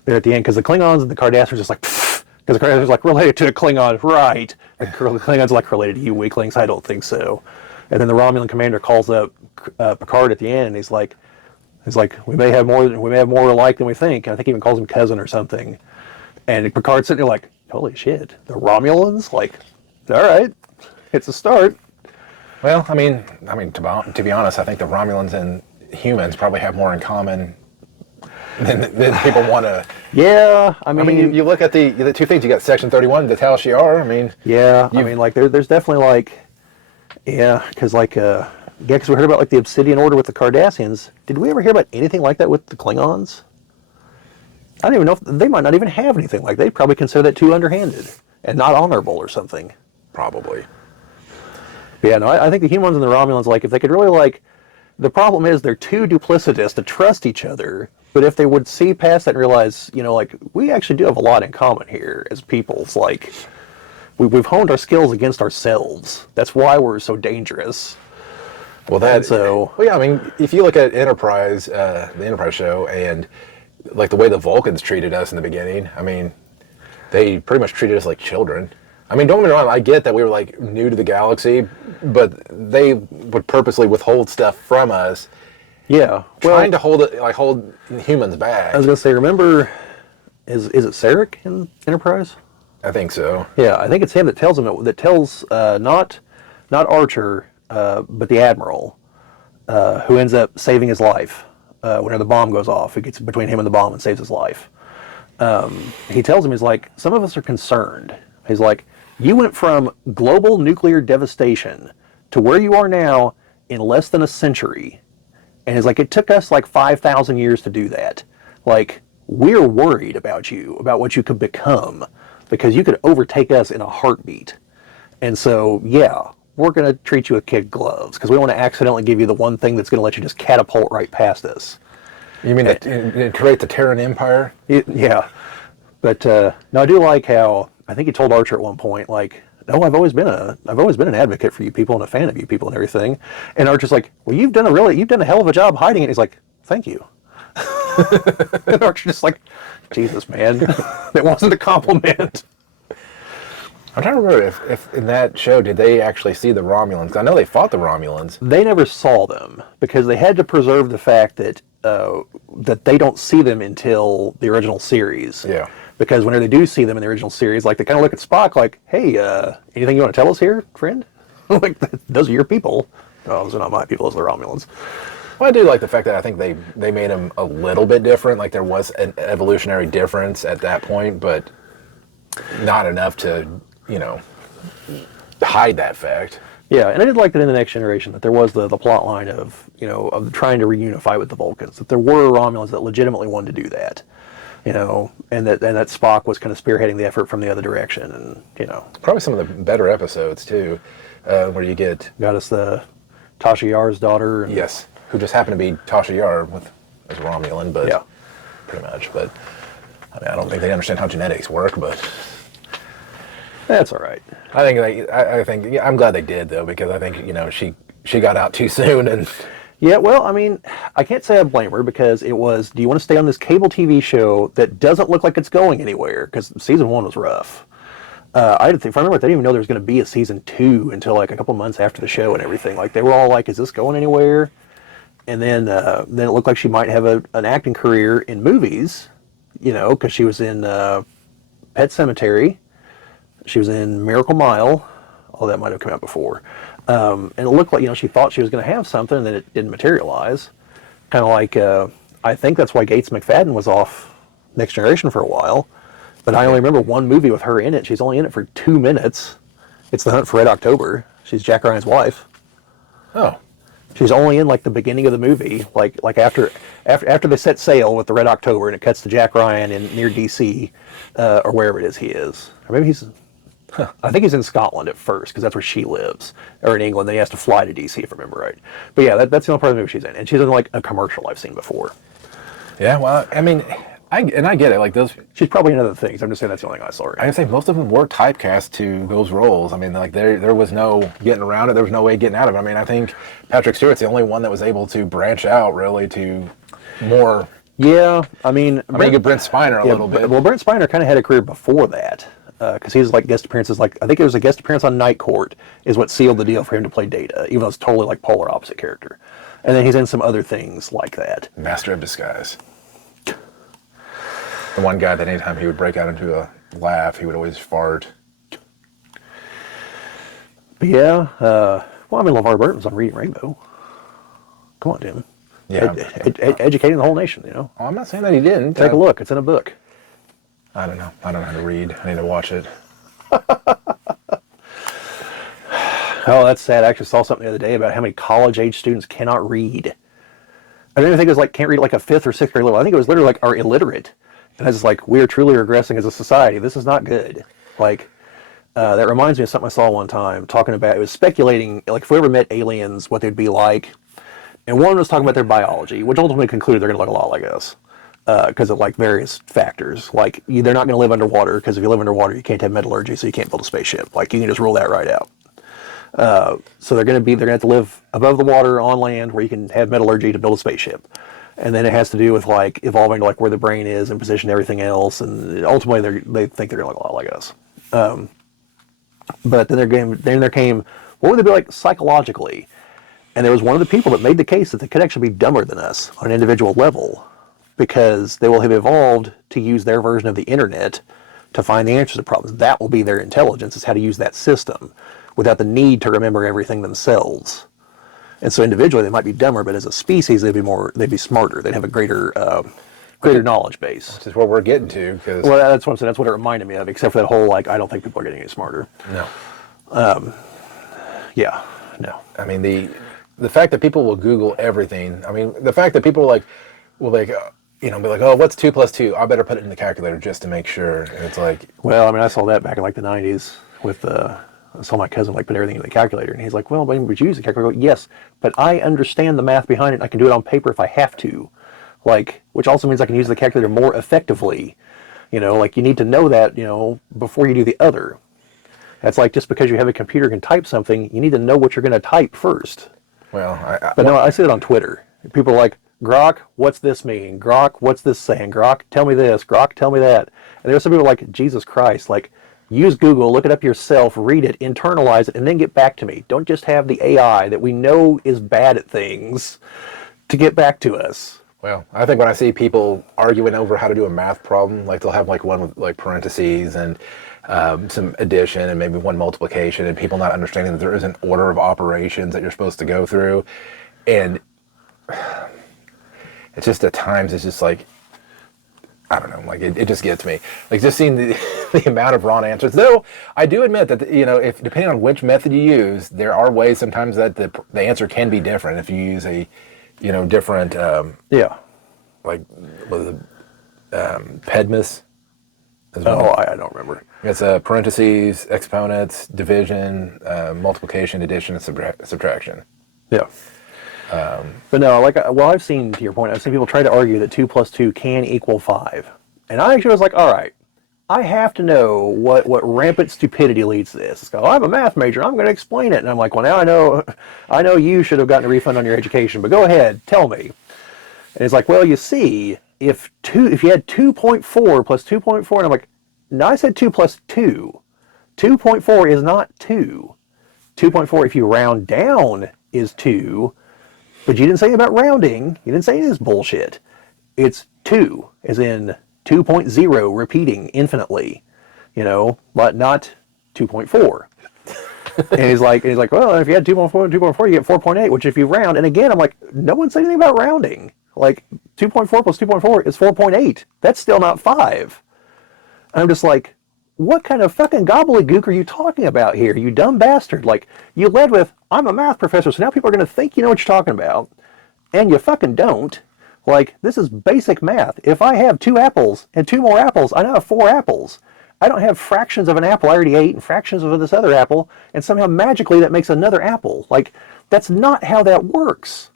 There at the end, because the Klingons and the Cardassians were just like, because the Cardassians were like, related to a Klingon, right? The Klingons are like, related to you weaklings? I don't think so. And then the Romulan commander calls up Picard at the end, and he's like, He's like, we may have more alike than we think. And I think he even calls him cousin or something. And Picard's sitting there like, holy shit, the Romulans? Like, all right, it's a start. Well, I mean, to be honest, I think the Romulans and humans probably have more in common than people want to. Yeah, you look at the two things. You got Section 31, the Tal Shiar. I mean, yeah, like there's definitely like, yeah, because like, because we heard about like the Obsidian Order with the Cardassians. Did we ever hear about anything like that with the Klingons? I don't even know if they might not even have anything like that. They'd probably consider that too underhanded and not honorable or something. Probably. But yeah, no, I think the humans and the Romulans, like, if they could really, like, the problem is they're too duplicitous to trust each other, but if they would see past that and realize, you know, like, we actually do have a lot in common here as peoples, like, we've honed our skills against ourselves. That's why we're so dangerous. Well, yeah, I mean, if you look at Enterprise, the Enterprise show, and, like, the way the Vulcans treated us in the beginning, I mean, they pretty much treated us like children. I mean, don't get me wrong, I get that we were, like, new to the galaxy, but they would purposely withhold stuff from us. Yeah. Trying to hold humans back. I was going to say, remember, is it Sarek in Enterprise? I think so. Yeah, I think it's him that tells not Archer, but the Admiral, who ends up saving his life whenever the bomb goes off. It gets between him and the bomb and saves his life. He tells him, he's like, some of us are concerned. He's like, you went from global nuclear devastation to where you are now in less than a century. And he's like, it took us like 5,000 years to do that. Like, we're worried about you, about what you could become, because you could overtake us in a heartbeat. And so, yeah, we're going to treat you with kid gloves, because we don't want to accidentally give you the one thing that's going to let you just catapult right past us. You mean to create the Terran Empire? Yeah. But no, I do like how, I think he told Archer at one point, like, no, I've always been an advocate for you people and a fan of you people and everything. And Archer's like, well, you've done a hell of a job hiding it. He's like, thank you. And Archer's just like, Jesus, man, that wasn't a compliment. I'm trying to remember if in that show, did they actually see the Romulans? I know they fought the Romulans. They never saw them because they had to preserve the fact that that they don't see them until the original series. Yeah. Because whenever they do see them in the original series, like, they kind of look at Spock like, hey, anything you want to tell us here, friend? Like, those are your people. Oh, those are not my people, those are the Romulans. Well, I do like the fact that I think they made them a little bit different. Like, there was an evolutionary difference at that point, but not enough to, you know, hide that fact. Yeah, and I did like that in the Next Generation that there was the plot line of, you know, of trying to reunify with the Vulcans, that there were Romulans that legitimately wanted to do that. You know, and that Spock was kind of spearheading the effort from the other direction, and, you know, probably some of the better episodes too, where you got us the Tasha Yar's daughter. And, yes, who just happened to be Tasha Yar as Romulan, but yeah, pretty much. But I mean, I don't think they understand how genetics work, but that's all right. I think yeah, I'm glad they did though, because I think, you know, she got out too soon. And yeah, well, I mean, I can't say I blame her, because it was, do you want to stay on this cable TV show that doesn't look like it's going anywhere? Because season 1 was rough. If I remember, they didn't even know there was going to be a season 2 until like a couple months after the show and everything. Like, they were all like, is this going anywhere? And then it looked like she might have an acting career in movies, you know, because she was in Pet Sematary. She was in Miracle Mile. Oh, that might have come out before. And it looked like, you know, she thought she was going to have something, and then it didn't materialize. Kind of like, I think that's why Gates McFadden was off Next Generation for a while. But I only remember one movie with her in it. She's only in it for 2 minutes. It's The Hunt for Red October. She's Jack Ryan's wife. oh, She's only in like the beginning of the movie, like after they set sail with the Red October, and it cuts to Jack Ryan near DC, or wherever it is he is. Or maybe I think he's in Scotland at first, because that's where she lives, or in England. Then he has to fly to DC, if I remember right. But yeah, that's the only part of the movie she's in, and she's in like a commercial I've seen before. yeah. Well, I mean, I get it. Like, those, she's probably in other things. I'm just saying that's the only thing I saw her in. I say most of them were typecast to those roles. I mean, like, there was no getting around it. There was no way getting out of it. I mean, I think Patrick Stewart's the only one that was able to branch out really to more. Yeah, I mean, you get Brent Spiner a little bit. Well, Brent Spiner kind of had a career before that, because he's like guest appearances. Like, I think there was a guest appearance on Night Court is what sealed the deal for him to play Data, even though it's totally like polar opposite character. And then he's in some other things like that. Master of disguise. The one guy that anytime he would break out into a laugh, he would always fart. But yeah, well, I mean, LeVar Burton's on Reading Rainbow. Come on, Jim. Yeah. Educating the whole nation, you know. Oh, I'm not saying that he didn't. Take a look. It's in a book. I don't know. I don't know how to read. I need to watch it. Oh, that's sad. I actually saw something the other day about how many college-age students cannot read. I didn't even think it was like can't read like a 5th or 6th grade level. I think it was literally like are illiterate. And I was like, we are truly regressing as a society. This is not good. Like, that reminds me of something I saw one time talking about, it was speculating, like if we ever met aliens, what they'd be like. And one was talking about their biology, which ultimately concluded they're going to look a lot like us because of like various factors. Like they're not going to live underwater because if you live underwater, you can't have metallurgy, so you can't build a spaceship. Like you can just rule that right out. So they're going to have to live above the water on land where you can have metallurgy to build a spaceship. And then it has to do with like evolving to like where the brain is and position everything else. And ultimately they think they're going to look a lot like us. But then there came, what would they be like psychologically? And there was one of the people that made the case that they could actually be dumber than us on an individual level because they will have evolved to use their version of the internet to find the answers to problems. That will be their intelligence, is how to use that system without the need to remember everything themselves. And so individually they might be dumber, but as a species they'd be smarter. They'd have a greater knowledge base. Which is what we're getting to. Well, that's what I'm saying. That's what it reminded me of, except for that whole, like, I don't think people are getting any smarter. No. Yeah, no. I mean, the fact that people will Google everything. I mean, the fact that people will be like, oh, what's 2 + 2? I better put it in the calculator just to make sure. And it's like, well, I mean, I saw that back in like the 90s with I saw my cousin like put everything in the calculator, and he's like, well, but would you use the calculator? I go, yes, but I understand the math behind it. And I can do it on paper if I have to. Like, which also means I can use the calculator more effectively. You know, like you need to know that, you know, before you do the other. That's like just because you have a computer can type something, you need to know what you're going to type first. well, No, I see it on Twitter. People are like, Grok, what's this mean? Grok, what's this saying? Grok, tell me this. Grok, tell me that. And there's some people like, Jesus Christ, like, use Google, look it up yourself, read it, internalize it, and then get back to me. Don't just have the AI that we know is bad at things to get back to us. Well, I think when I see people arguing over how to do a math problem, like they'll have like one with like parentheses and some addition and maybe one multiplication, and people not understanding that there is an order of operations that you're supposed to go through. And it's just at times, it's just like, I don't know, like it just gets me. Like just seeing the amount of wrong answers. Though I do admit that, you know, if depending on which method you use, there are ways sometimes that the answer can be different if you use a, you know, different, like, what is it, PEDMIS as well. Oh, I don't remember. It's parentheses, exponents, division, multiplication, addition, and subtraction. Yeah. But no, like, well, I've seen, to your point, I've seen people try to argue that 2 + 2 can equal 5. And I actually was like, all right, I have to know what rampant stupidity leads to this. It's like, oh, I'm a math major, I'm going to explain it. And I'm like, well, now I know you should have gotten a refund on your education, but go ahead, tell me. And it's like, well, you see, if you had 2.4 + 2.4, and I'm like, no, I said 2 + 2. 2.4 is not 2. 2.4, if you round down, is 2. But you didn't say about rounding. You didn't say any of this bullshit. It's 2, as in 2.0 repeating infinitely, you know, but not 2.4. and he's like, well, if you had 2.4 and 2.4, you get 4.8, which if you round, and again, I'm like, no one said anything about rounding. Like 2.4 + 2.4 is 4.8. That's still not 5. And I'm just like, what kind of fucking gobbledygook are you talking about here, you dumb bastard? Like, you led with, I'm a math professor, so now people are going to think you know what you're talking about, and you fucking don't. Like, this is basic math. If I have 2 apples and 2 more apples, I now have 4 apples. I don't have fractions of an apple I already ate and fractions of this other apple, and somehow magically that makes another apple. Like, that's not how that works.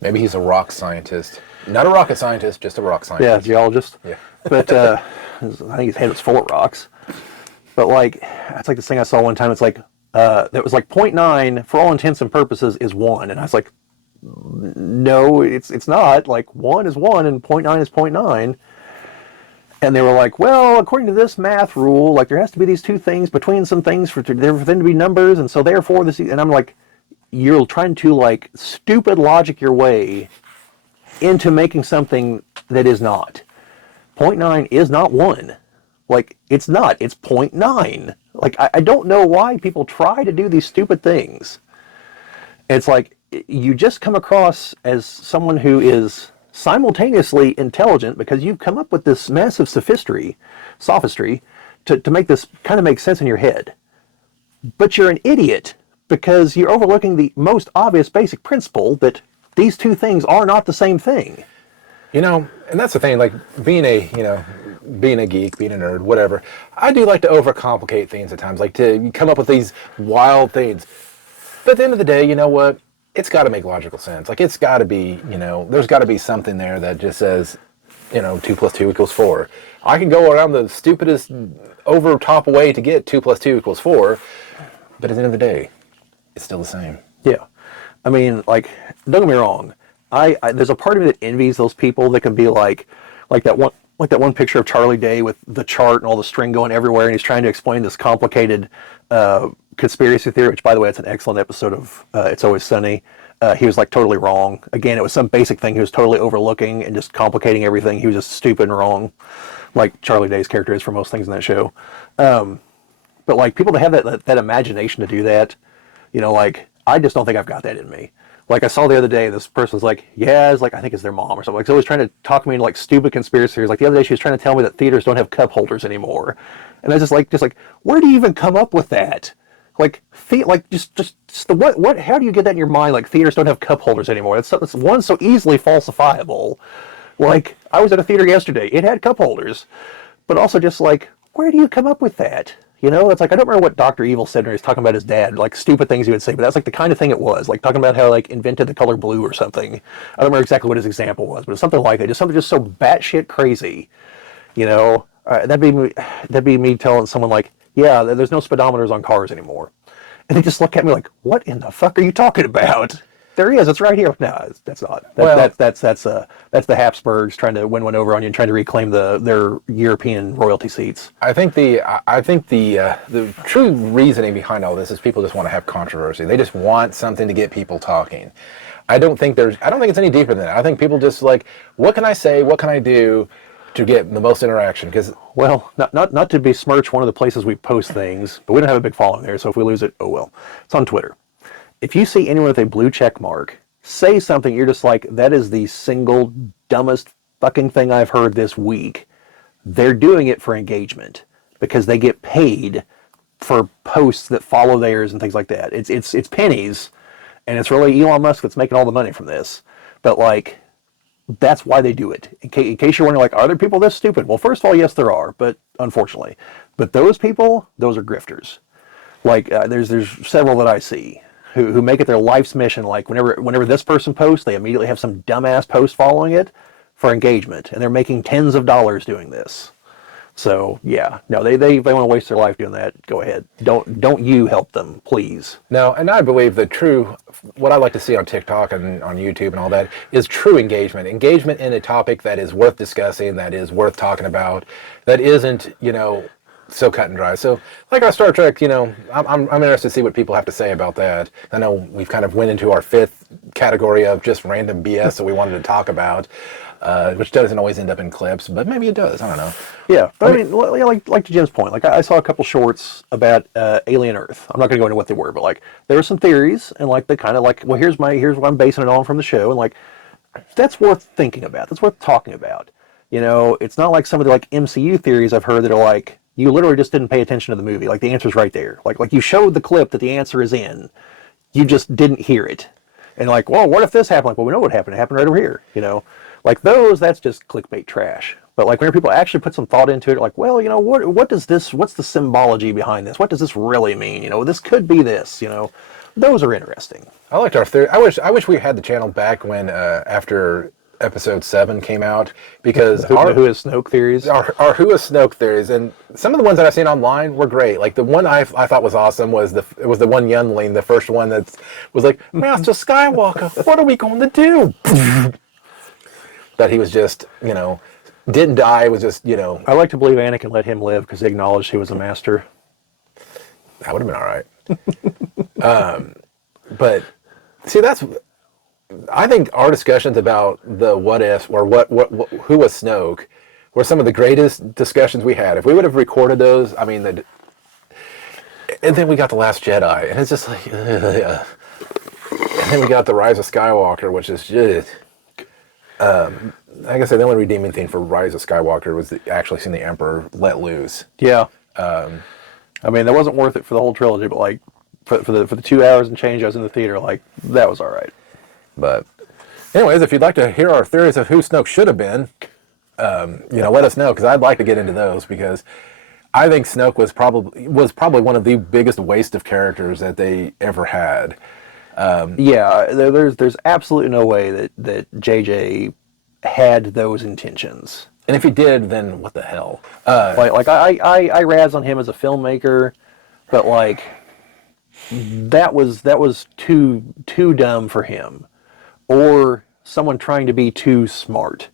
Maybe he's a rock scientist. Not a rocket scientist, just a rock scientist. Yeah, geologist. Yeah. But I think his head was full of rocks. But like, it's like this thing I saw one time. It's like, that was like 0.9 for all intents and purposes is 1. And I was like, no, it's not. Like 1 is 1 and 0.9 is 0.9. And they were like, well, according to this math rule, like there has to be these 2 things between some things for them to be numbers. And so therefore this, and I'm like, you're trying to like stupid logic your way into making something that is not. 0.9 is not 1. Like, it's not. It's 0.9. Like, I don't know why people try to do these stupid things. It's like, you just come across as someone who is simultaneously intelligent because you've come up with this massive sophistry to make this kind of make sense in your head. But you're an idiot because you're overlooking the most obvious basic principle that these two things are not the same thing. You know, and that's the thing, like being a geek, being a nerd, whatever, I do like to overcomplicate things at times, like to come up with these wild things. But at the end of the day, you know what? It's got to make logical sense. Like, it's got to be, there's got to be something there that just says, 2 + 2 = 4. I can go around the stupidest over-top way to get 2 + 2 = 4, but at the end of the day, it's still the same. Yeah. I mean, like, don't get me wrong. I there's a part of me that envies those people that can be like that one picture of Charlie Day with the chart and all the string going everywhere, and he's trying to explain this complicated conspiracy theory, which, by the way, it's an excellent episode of It's Always Sunny. He was like totally wrong. Again, it was some basic thing he was totally overlooking and just complicating everything. He was just stupid and wrong, like Charlie Day's character is for most things in that show. But like people that have that imagination to do that, like I just don't think I've got that in me. Like I saw the other day, this person's like, yeah, it's like I think it's their mom or something. Like, always trying to talk me into like stupid conspiracy theories. Like the other day, she was trying to tell me that theaters don't have cup holders anymore, and I was just like, where do you even come up with that? Like, just the what? How do you get that in your mind? Like theaters don't have cup holders anymore. That's one so easily falsifiable. Like I was at a theater yesterday, it had cup holders, but also just like, where do you come up with that? It's like, I don't remember what Dr. Evil said when he was talking about his dad, like stupid things he would say, but that's like the kind of thing it was, like talking about how like invented the color blue or something. I don't remember exactly what his example was, but it's something like that, just something just so batshit crazy, that'd be me telling someone like, yeah, there's no speedometers on cars anymore. And they just look at me like, what in the fuck are you talking about? There he is. It's right here. No, that's not. That's the Habsburgs trying to win one over on you and trying to reclaim their European royalty seats. I think the true reasoning behind all this is people just want to have controversy. They just want something to get people talking. I don't think it's any deeper than that. I think people just like, what can I say? What can I do to get the most interaction? Because not to besmirch one of the places we post things, but we don't have a big following there. So if we lose it, oh well. It's on Twitter. If you see anyone with a blue check mark say something, you're just like, that is the single dumbest fucking thing I've heard this week. They're doing it for engagement because they get paid for posts that follow theirs and things like that. It's pennies, and it's really Elon Musk that's making all the money from this. But like, that's why they do it. In case you're wondering, like, are there people this stupid? Well, first of all, yes, there are, but unfortunately. But those people, those are grifters. Like, there's several that I see who make it their life's mission. Like whenever this person posts, they immediately have some dumbass post following it for engagement, and they're making tens of dollars doing this. So yeah, no, they want to waste their life doing that. Go ahead. Don't you help them, please. No, and I believe what I like to see on TikTok and on YouTube and all that is true engagement. Engagement in a topic that is worth discussing, that is worth talking about, that isn't, so cut and dry. So, like our Star Trek, I'm interested to see what people have to say about that. I know we've kind of went into our fifth category of just random BS that we wanted to talk about, which doesn't always end up in clips, but maybe it does. I don't know. Yeah, but I mean, like to Jim's point, like I saw a couple shorts about alien Earth. I'm not going to go into what they were, but like there were some theories, and like they kind of like, well, here's what I'm basing it on from the show, and like that's worth thinking about. That's worth talking about. It's not like some of the like MCU theories I've heard that are like, you literally just didn't pay attention to the movie. Like the answer's right there. Like you showed the clip that the answer is in. You just didn't hear it. And like, well, what if this happened? Like, well, we know what happened. It happened right over here. Like those, that's just clickbait trash. But like when people actually put some thought into it, like, well, what does this, what's the symbology behind this? What does this really mean? This could be this, those are interesting. I liked our theory. I wish we had the channel back when, after episode 7 came out, because who is Snoke theories, our who is Snoke theories, and some of the ones that I've seen online were great. Like the one I thought was awesome was the one youngling, the first one that was like, Master Skywalker, what are we going to do? That he was just, didn't die, was just, I like to believe Anakin let him live because he acknowledged he was a master. That would have been all right. But See, I think our discussions about the what if or who was Snoke were some of the greatest discussions we had. If we would have recorded those, I mean, and then we got The Last Jedi, and it's just like, and then we got The Rise of Skywalker, which is just, like I said, the only redeeming thing for Rise of Skywalker was actually seeing the Emperor let loose. Yeah. I mean, that wasn't worth it for the whole trilogy, but like for the 2 hours and change I was in the theater, like that was all right. But anyways, if you'd like to hear our theories of who Snoke should have been, let us know, because I'd like to get into those, because I think Snoke was probably one of the biggest waste of characters that they ever had. There's absolutely no way that JJ had those intentions. And if he did, then what the hell? I razz on him as a filmmaker, but like that was too dumb for him, or someone trying to be too smart.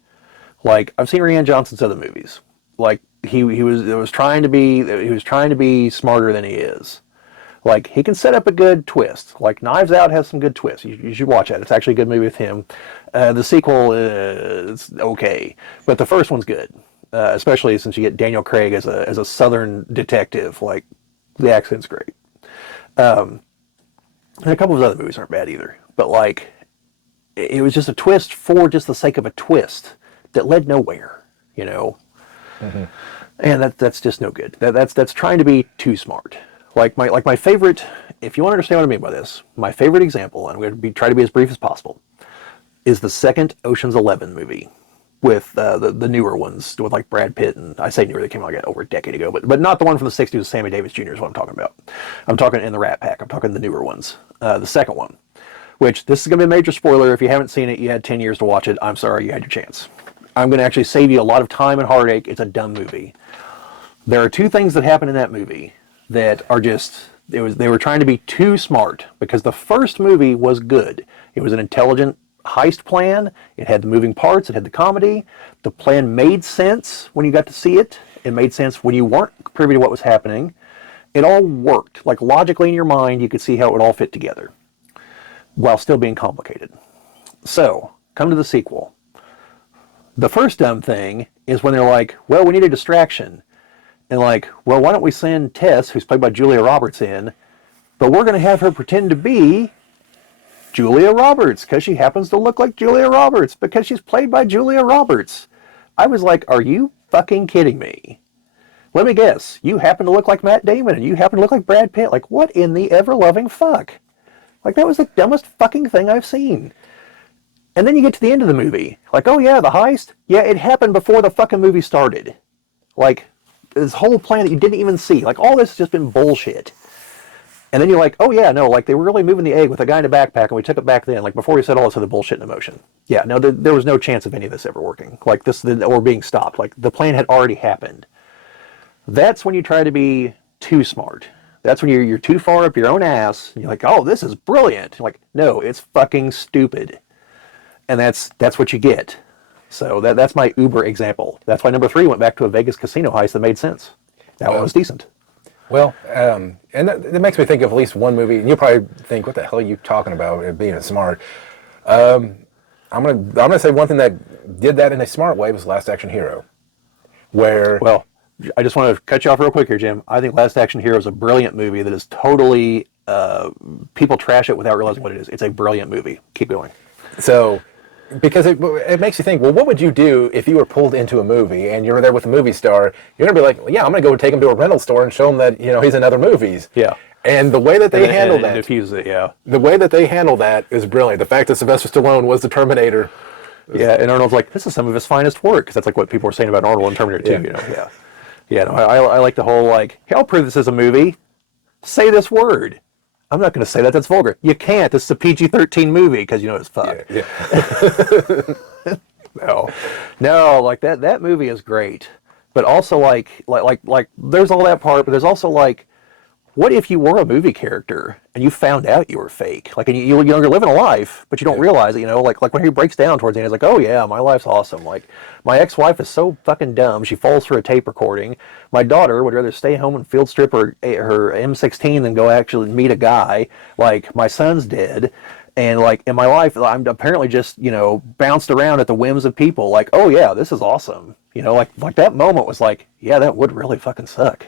Like, I've seen Rian Johnson's other movies. Like he was trying to be smarter than he is. Like, he can set up a good twist. Like, Knives Out has some good twists. You should watch that. It's actually a good movie with him. The sequel is okay, but the first one's good. Especially since you get Daniel Craig as a Southern detective. Like, the accent's great. And a couple of his other movies aren't bad either. But like, it was just a twist for just the sake of a twist that led nowhere. Mm-hmm. And that's just no good. That's trying to be too smart. Like my favorite, if you want to understand what I mean by this, my favorite example, and I'm going to try to be as brief as possible, is the second Ocean's 11 movie with the newer ones with like Brad Pitt, and I say newer, they came out like over a decade ago, but not the one from the 60s with Sammy Davis Jr. is what I'm talking about. I'm talking in the Rat Pack. I'm talking the newer ones. The second one, which this is going to be a major spoiler. If you haven't seen it, you had 10 years to watch it. I'm sorry, you had your chance. I'm going to actually save you a lot of time and heartache. It's a dumb movie. There are two things that happen in that movie that are just, they were trying to be too smart, because the first movie was good. It was an intelligent heist plan. It had the moving parts. It had the comedy. The plan made sense when you got to see it. It made sense when you weren't privy to what was happening. It all worked. Like, logically in your mind, you could see how it would all fit together while still being complicated. So, come to the sequel. The first dumb thing is when they're like, well, we need a distraction. And like, well, why don't we send Tess, who's played by Julia Roberts, in, but we're going to have her pretend to be Julia Roberts, because she happens to look like Julia Roberts, because she's played by Julia Roberts. I was like, are you fucking kidding me? Let me guess, you happen to look like Matt Damon, and you happen to look like Brad Pitt. Like, what in the ever-loving fuck? Like, that was the dumbest fucking thing I've seen. And then you get to the end of the movie. Like, oh yeah, the heist? Yeah, it happened before the fucking movie started. Like, this whole plan that you didn't even see. Like, all this has just been bullshit. And then you're like, oh yeah, no, like, they were really moving the egg with a guy in a backpack, and we took it back then, like, before we said all this other bullshit in motion. Yeah, no, there was no chance of any of this ever working. Like, this, or being stopped. Like, the plan had already happened. That's when you try to be too smart. That's when you're too far up your own ass, and you're like, oh, this is brilliant. You're like, no, it's fucking stupid. And that's what you get. So that's my Uber example. That's why number 3 went back to a Vegas casino heist that made sense. That one was decent. Well, and that makes me think of at least one movie, and you'll probably think, what the hell are you talking about, being smart? I'm gonna say one thing that did that in a smart way was Last Action Hero, where... Well, I just want to cut you off real quick here, Jim. I think Last Action Hero is a brilliant movie that is totally... people trash it without realizing what it is. It's a brilliant movie. Keep going. So... Because it makes you think, well, what would you do if you were pulled into a movie and you're there with a movie star? You're going to be like, well, yeah, I'm going to go take him to a rental store and show him that, he's in other movies. Yeah. And the way that they handle that... And diffuse it, yeah. The way that they handle that is brilliant. The fact that Sylvester Stallone was the Terminator. Yeah, and Arnold's like, this is some of his finest work. Because that's like what people were saying about Arnold in Terminator 2, Yeah. Yeah, no, I like the whole, like, hey, I'll prove this is a movie. Say this word. I'm not going to say that. That's vulgar. You can't. This is a PG-13 movie because it's fuck. Yeah. No, like that movie is great, but also like there's all that part, but there's also like, what if you were a movie character and you found out you were fake? Like, and you're living a life, but you don't realize it. Like when he breaks down towards the end, he's like, oh yeah, my life's awesome. Like, my ex-wife is so fucking dumb. She falls for a tape recording. My daughter would rather stay home and field strip her M16 than go actually meet a guy. Like, my son's dead. And like in my life, I'm apparently just, bounced around at the whims of people. Like, oh yeah, this is awesome. Like that moment was like, yeah, that would really fucking suck.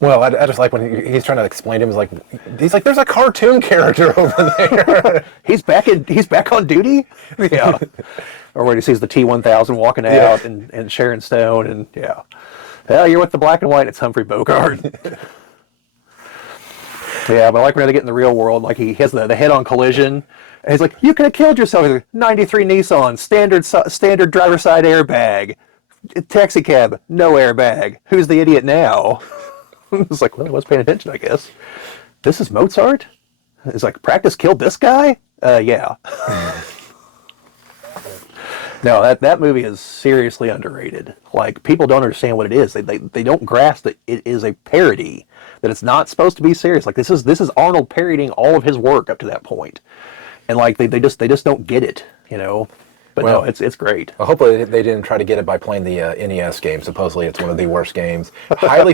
Well, I just like when he's trying to explain to him, he's like, there's a cartoon character over there. He's back on duty. Yeah. Or when he sees the T-1000 walking out and Sharon Stone and yeah. Hell, you're with the black and white. It's Humphrey Bogart. Yeah, but like when they get in the real world, like he has the head-on collision, and he's like, "You could have killed yourself." He's like, 93 Nissan, standard driver side airbag, taxi cab, no airbag. Who's the idiot now? It's like, well, I was paying attention, I guess. This is Mozart. It's like, practice killed this guy. Yeah. No, that movie is seriously underrated. Like, people don't understand what it is. They don't grasp that it is a parody, that it's not supposed to be serious. Like, this is Arnold parodying all of his work up to that point. And like they just don't get it, But well, no, it's great. Well, hopefully they didn't try to get it by playing the NES game. Supposedly it's one of the worst games. Highly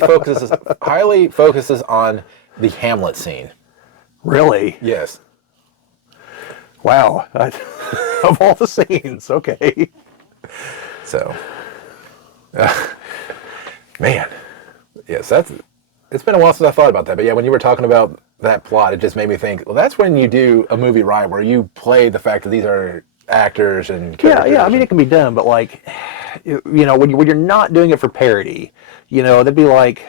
focuses on the Hamlet scene. Really? Yes. Wow. Of all the scenes, okay. So, man, yes, it's been a while since I thought about that. But yeah, when you were talking about that plot, it just made me think, well, that's when you do a movie right, where you play the fact that these are actors and characters. Yeah. I mean, it can be done, but like, when you're not doing it for parody, that'd be like,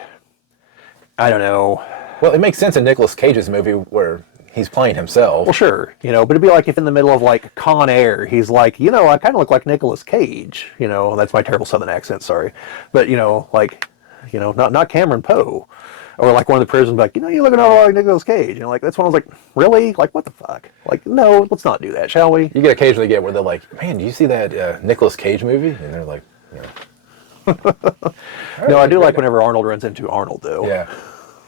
I don't know. Well, it makes sense in Nicolas Cage's movie where he's playing himself. Well, sure, but it'd be like if in the middle of like Con Air, he's like, I kind of look like Nicolas Cage. That's my terrible Southern accent, sorry, but not Cameron Poe. Or like one of the prisoners, like, you look an awful like Nicolas Cage. Like, that's when I was like, really? Like, what the fuck? Like, no, let's not do that, shall we? You occasionally get where they're like, man, do you see that Nicolas Cage movie? And they're like, No, I do like whenever Arnold runs into Arnold, though. Yeah.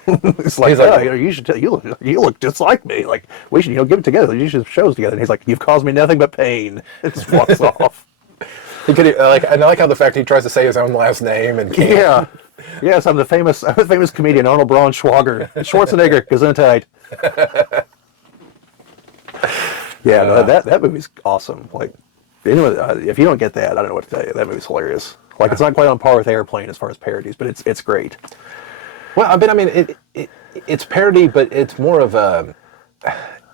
It's like, you should tell, you look just like me. Like, we should, get it together. You should have shows together. And he's like, you've caused me nothing but pain. It just walks off. He could, I like how the fact he tries to say his own last name and can't. Yeah. Yes, I'm the famous comedian Arnold Braunschweiger. Schwarzenegger, Gesundheit. Yeah, no, that movie's awesome. Like, anyway, if you don't get that, I don't know what to tell you. That movie's hilarious. Like, it's not quite on par with Airplane as far as parodies, but it's great. Well, I mean, it's parody, but it's more of a.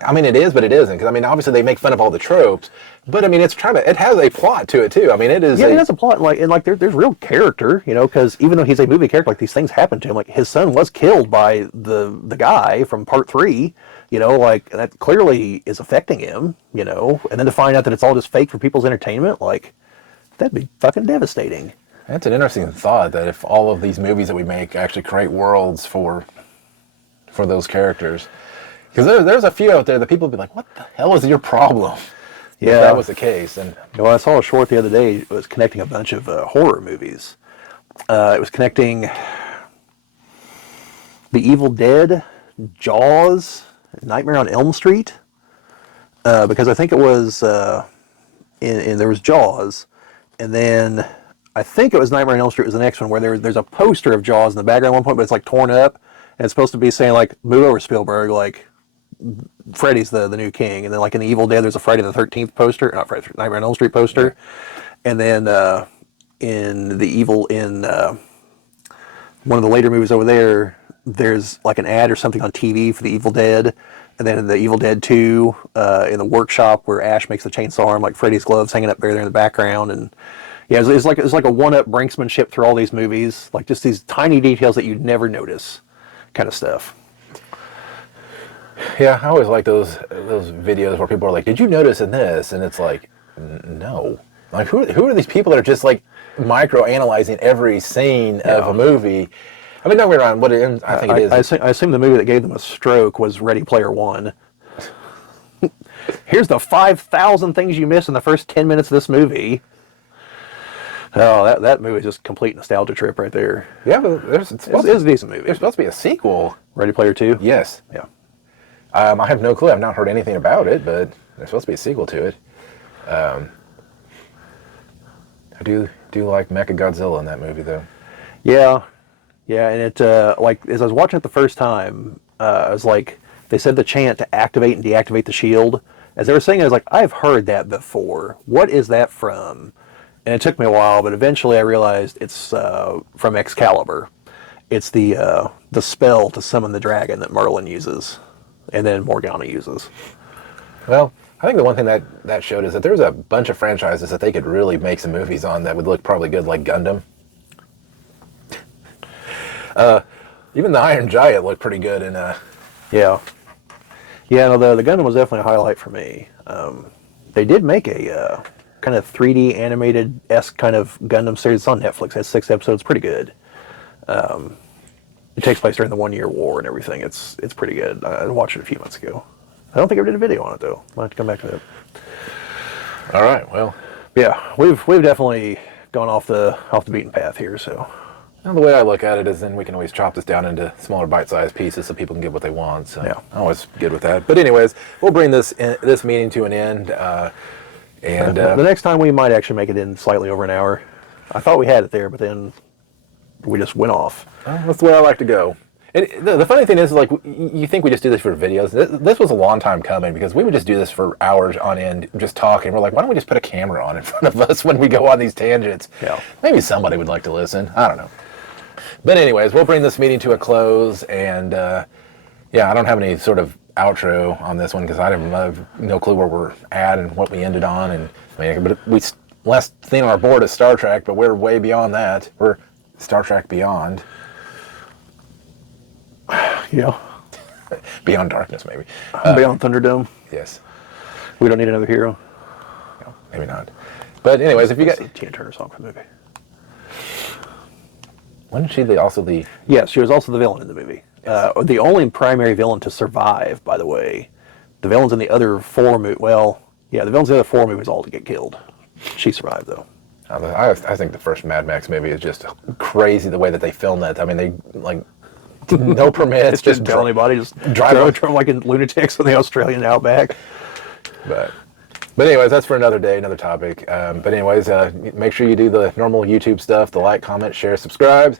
I mean, it is, but it isn't. Because I mean, obviously they make fun of all the tropes, but I mean, it has a plot to it too. I mean, it is. Yeah, it has a plot, and there's real character, because even though he's a movie character, like these things happen to him. Like his son was killed by the guy from Part 3. Like that clearly is affecting him. And then to find out that it's all just fake for people's entertainment, like that'd be fucking devastating. That's an interesting thought. That if all of these movies that we make actually create worlds for those characters. Because there's a few out there that people would be like, what the hell is your problem? Yeah. If that was the case. And I saw a short the other day. It was connecting a bunch of horror movies. It was connecting The Evil Dead, Jaws, Nightmare on Elm Street. Because I think it was, there was Jaws, and then I think it was Nightmare on Elm Street was the next one, where there's a poster of Jaws in the background at one point, but it's like torn up, and it's supposed to be saying like, move over Spielberg, like, Freddy's the new king. And then like in The Evil Dead, there's a Friday the 13th poster, not Friday, Nightmare on Elm Street poster. Yeah. And then in one of the later movies over there, there's like an ad or something on TV for The Evil Dead. And then in The Evil Dead 2, in the workshop where Ash makes the chainsaw arm, like Freddy's gloves hanging up there in the background. And yeah, it's like a one-up brinksmanship through all these movies, like just these tiny details that you'd never notice kind of stuff. Yeah, I always like those videos where people are like, "Did you notice in this?" And it's like, no. Like, who are these people that are just like micro-analyzing every scene of a movie? I mean, don't get me wrong. I think it is. I assume the movie that gave them a stroke was Ready Player One. Here's the 5,000 things you missed in the first 10 minutes of this movie. Oh, that movie is just complete nostalgia trip right there. Yeah, but it's a decent movie. There's supposed to be a sequel. Ready Player 2? Yes. Yeah. I have no clue. I've not heard anything about it, but there's supposed to be a sequel to it. I do like Mechagodzilla in that movie, though. Yeah, and it like as I was watching it the first time, I was like, they said the chant to activate and deactivate the shield. As they were saying, I was like, I've heard that before. What is that from? And it took me a while, but eventually I realized it's from Excalibur. It's the spell to summon the dragon that Merlin uses, and then Morgana uses. Well, I think the one thing that showed is that there's a bunch of franchises that they could really make some movies on that would look probably good, like Gundam. Even the Iron Giant looked pretty good in Yeah. Yeah, no, the Gundam was definitely a highlight for me. They did make a kind of 3D animated-esque kind of Gundam series. It's on Netflix. It has 6 episodes. Pretty good. It takes place during the 1 Year War and everything. It's pretty good. I watched it a few months ago. I don't think I ever did a video on it, though. Might have to come back to that. All right, well. Yeah, we've definitely gone off the beaten path here, so. Well, the way I look at it is then we can always chop this down into smaller bite-sized pieces so people can get what they want. So Yeah. I'm always good with that. But anyways, we'll bring this meeting to an end. The next time we might actually make it in slightly over an hour. I thought we had it there, but then we just went off. That's the way I like to go. And the funny thing is, like, you think we just do this for videos. This was a long time coming because we would just do this for hours on end, just talking. We're like, why don't we just put a camera on in front of us when we go on these tangents? Yeah. Maybe somebody would like to listen. I don't know. But anyways, we'll bring this meeting to a close. And, yeah, I don't have any sort of outro on this one because I have no clue where we're at and what we ended on. And but last thing on our board is Star Trek, but we're way beyond that. We're Star Trek Beyond. Yeah. Beyond Darkness, maybe. Beyond Thunderdome. Yes. We don't need another hero. No, maybe not. But anyways, if you got... That's the Tina Turner song for the movie. Wasn't she also the... Yes, she was also the villain in the movie. The only primary villain to survive, by the way. The villains in the other 4 movies... Well, yeah, the villains in the other 4 movies all to get killed. She survived, though. I think the first Mad Max movie is just crazy the way that they filmed that. I mean, they, like... No permits, just tell anybody, just drive like in lunatics in the Australian outback. But anyways, that's for another day, another topic. But anyways, make sure you do the normal YouTube stuff, the like, comment, share, subscribe.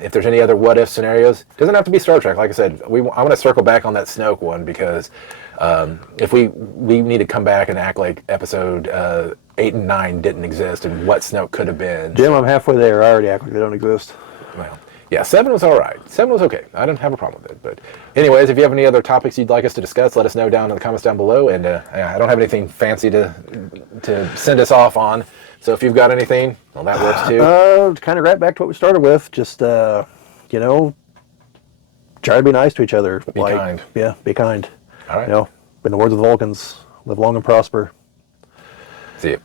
If there's any other what if scenarios, it doesn't have to be Star Trek. Like I said, I want to circle back on that Snoke one because if we need to come back and act like episode 8 and 9 didn't exist and what Snoke could have been. Jim, I'm halfway there. I already act like they don't exist. Well. Yeah, 7 was all right. 7 was okay. I didn't have a problem with it. But anyways, if you have any other topics you'd like us to discuss, let us know down in the comments down below. And I don't have anything fancy to send us off on. So if you've got anything, well, that works too. Kind of right back to what we started with. Just, try to be nice to each other. Be kind. Yeah, be kind. All right. In the words of the Vulcans, live long and prosper. See you.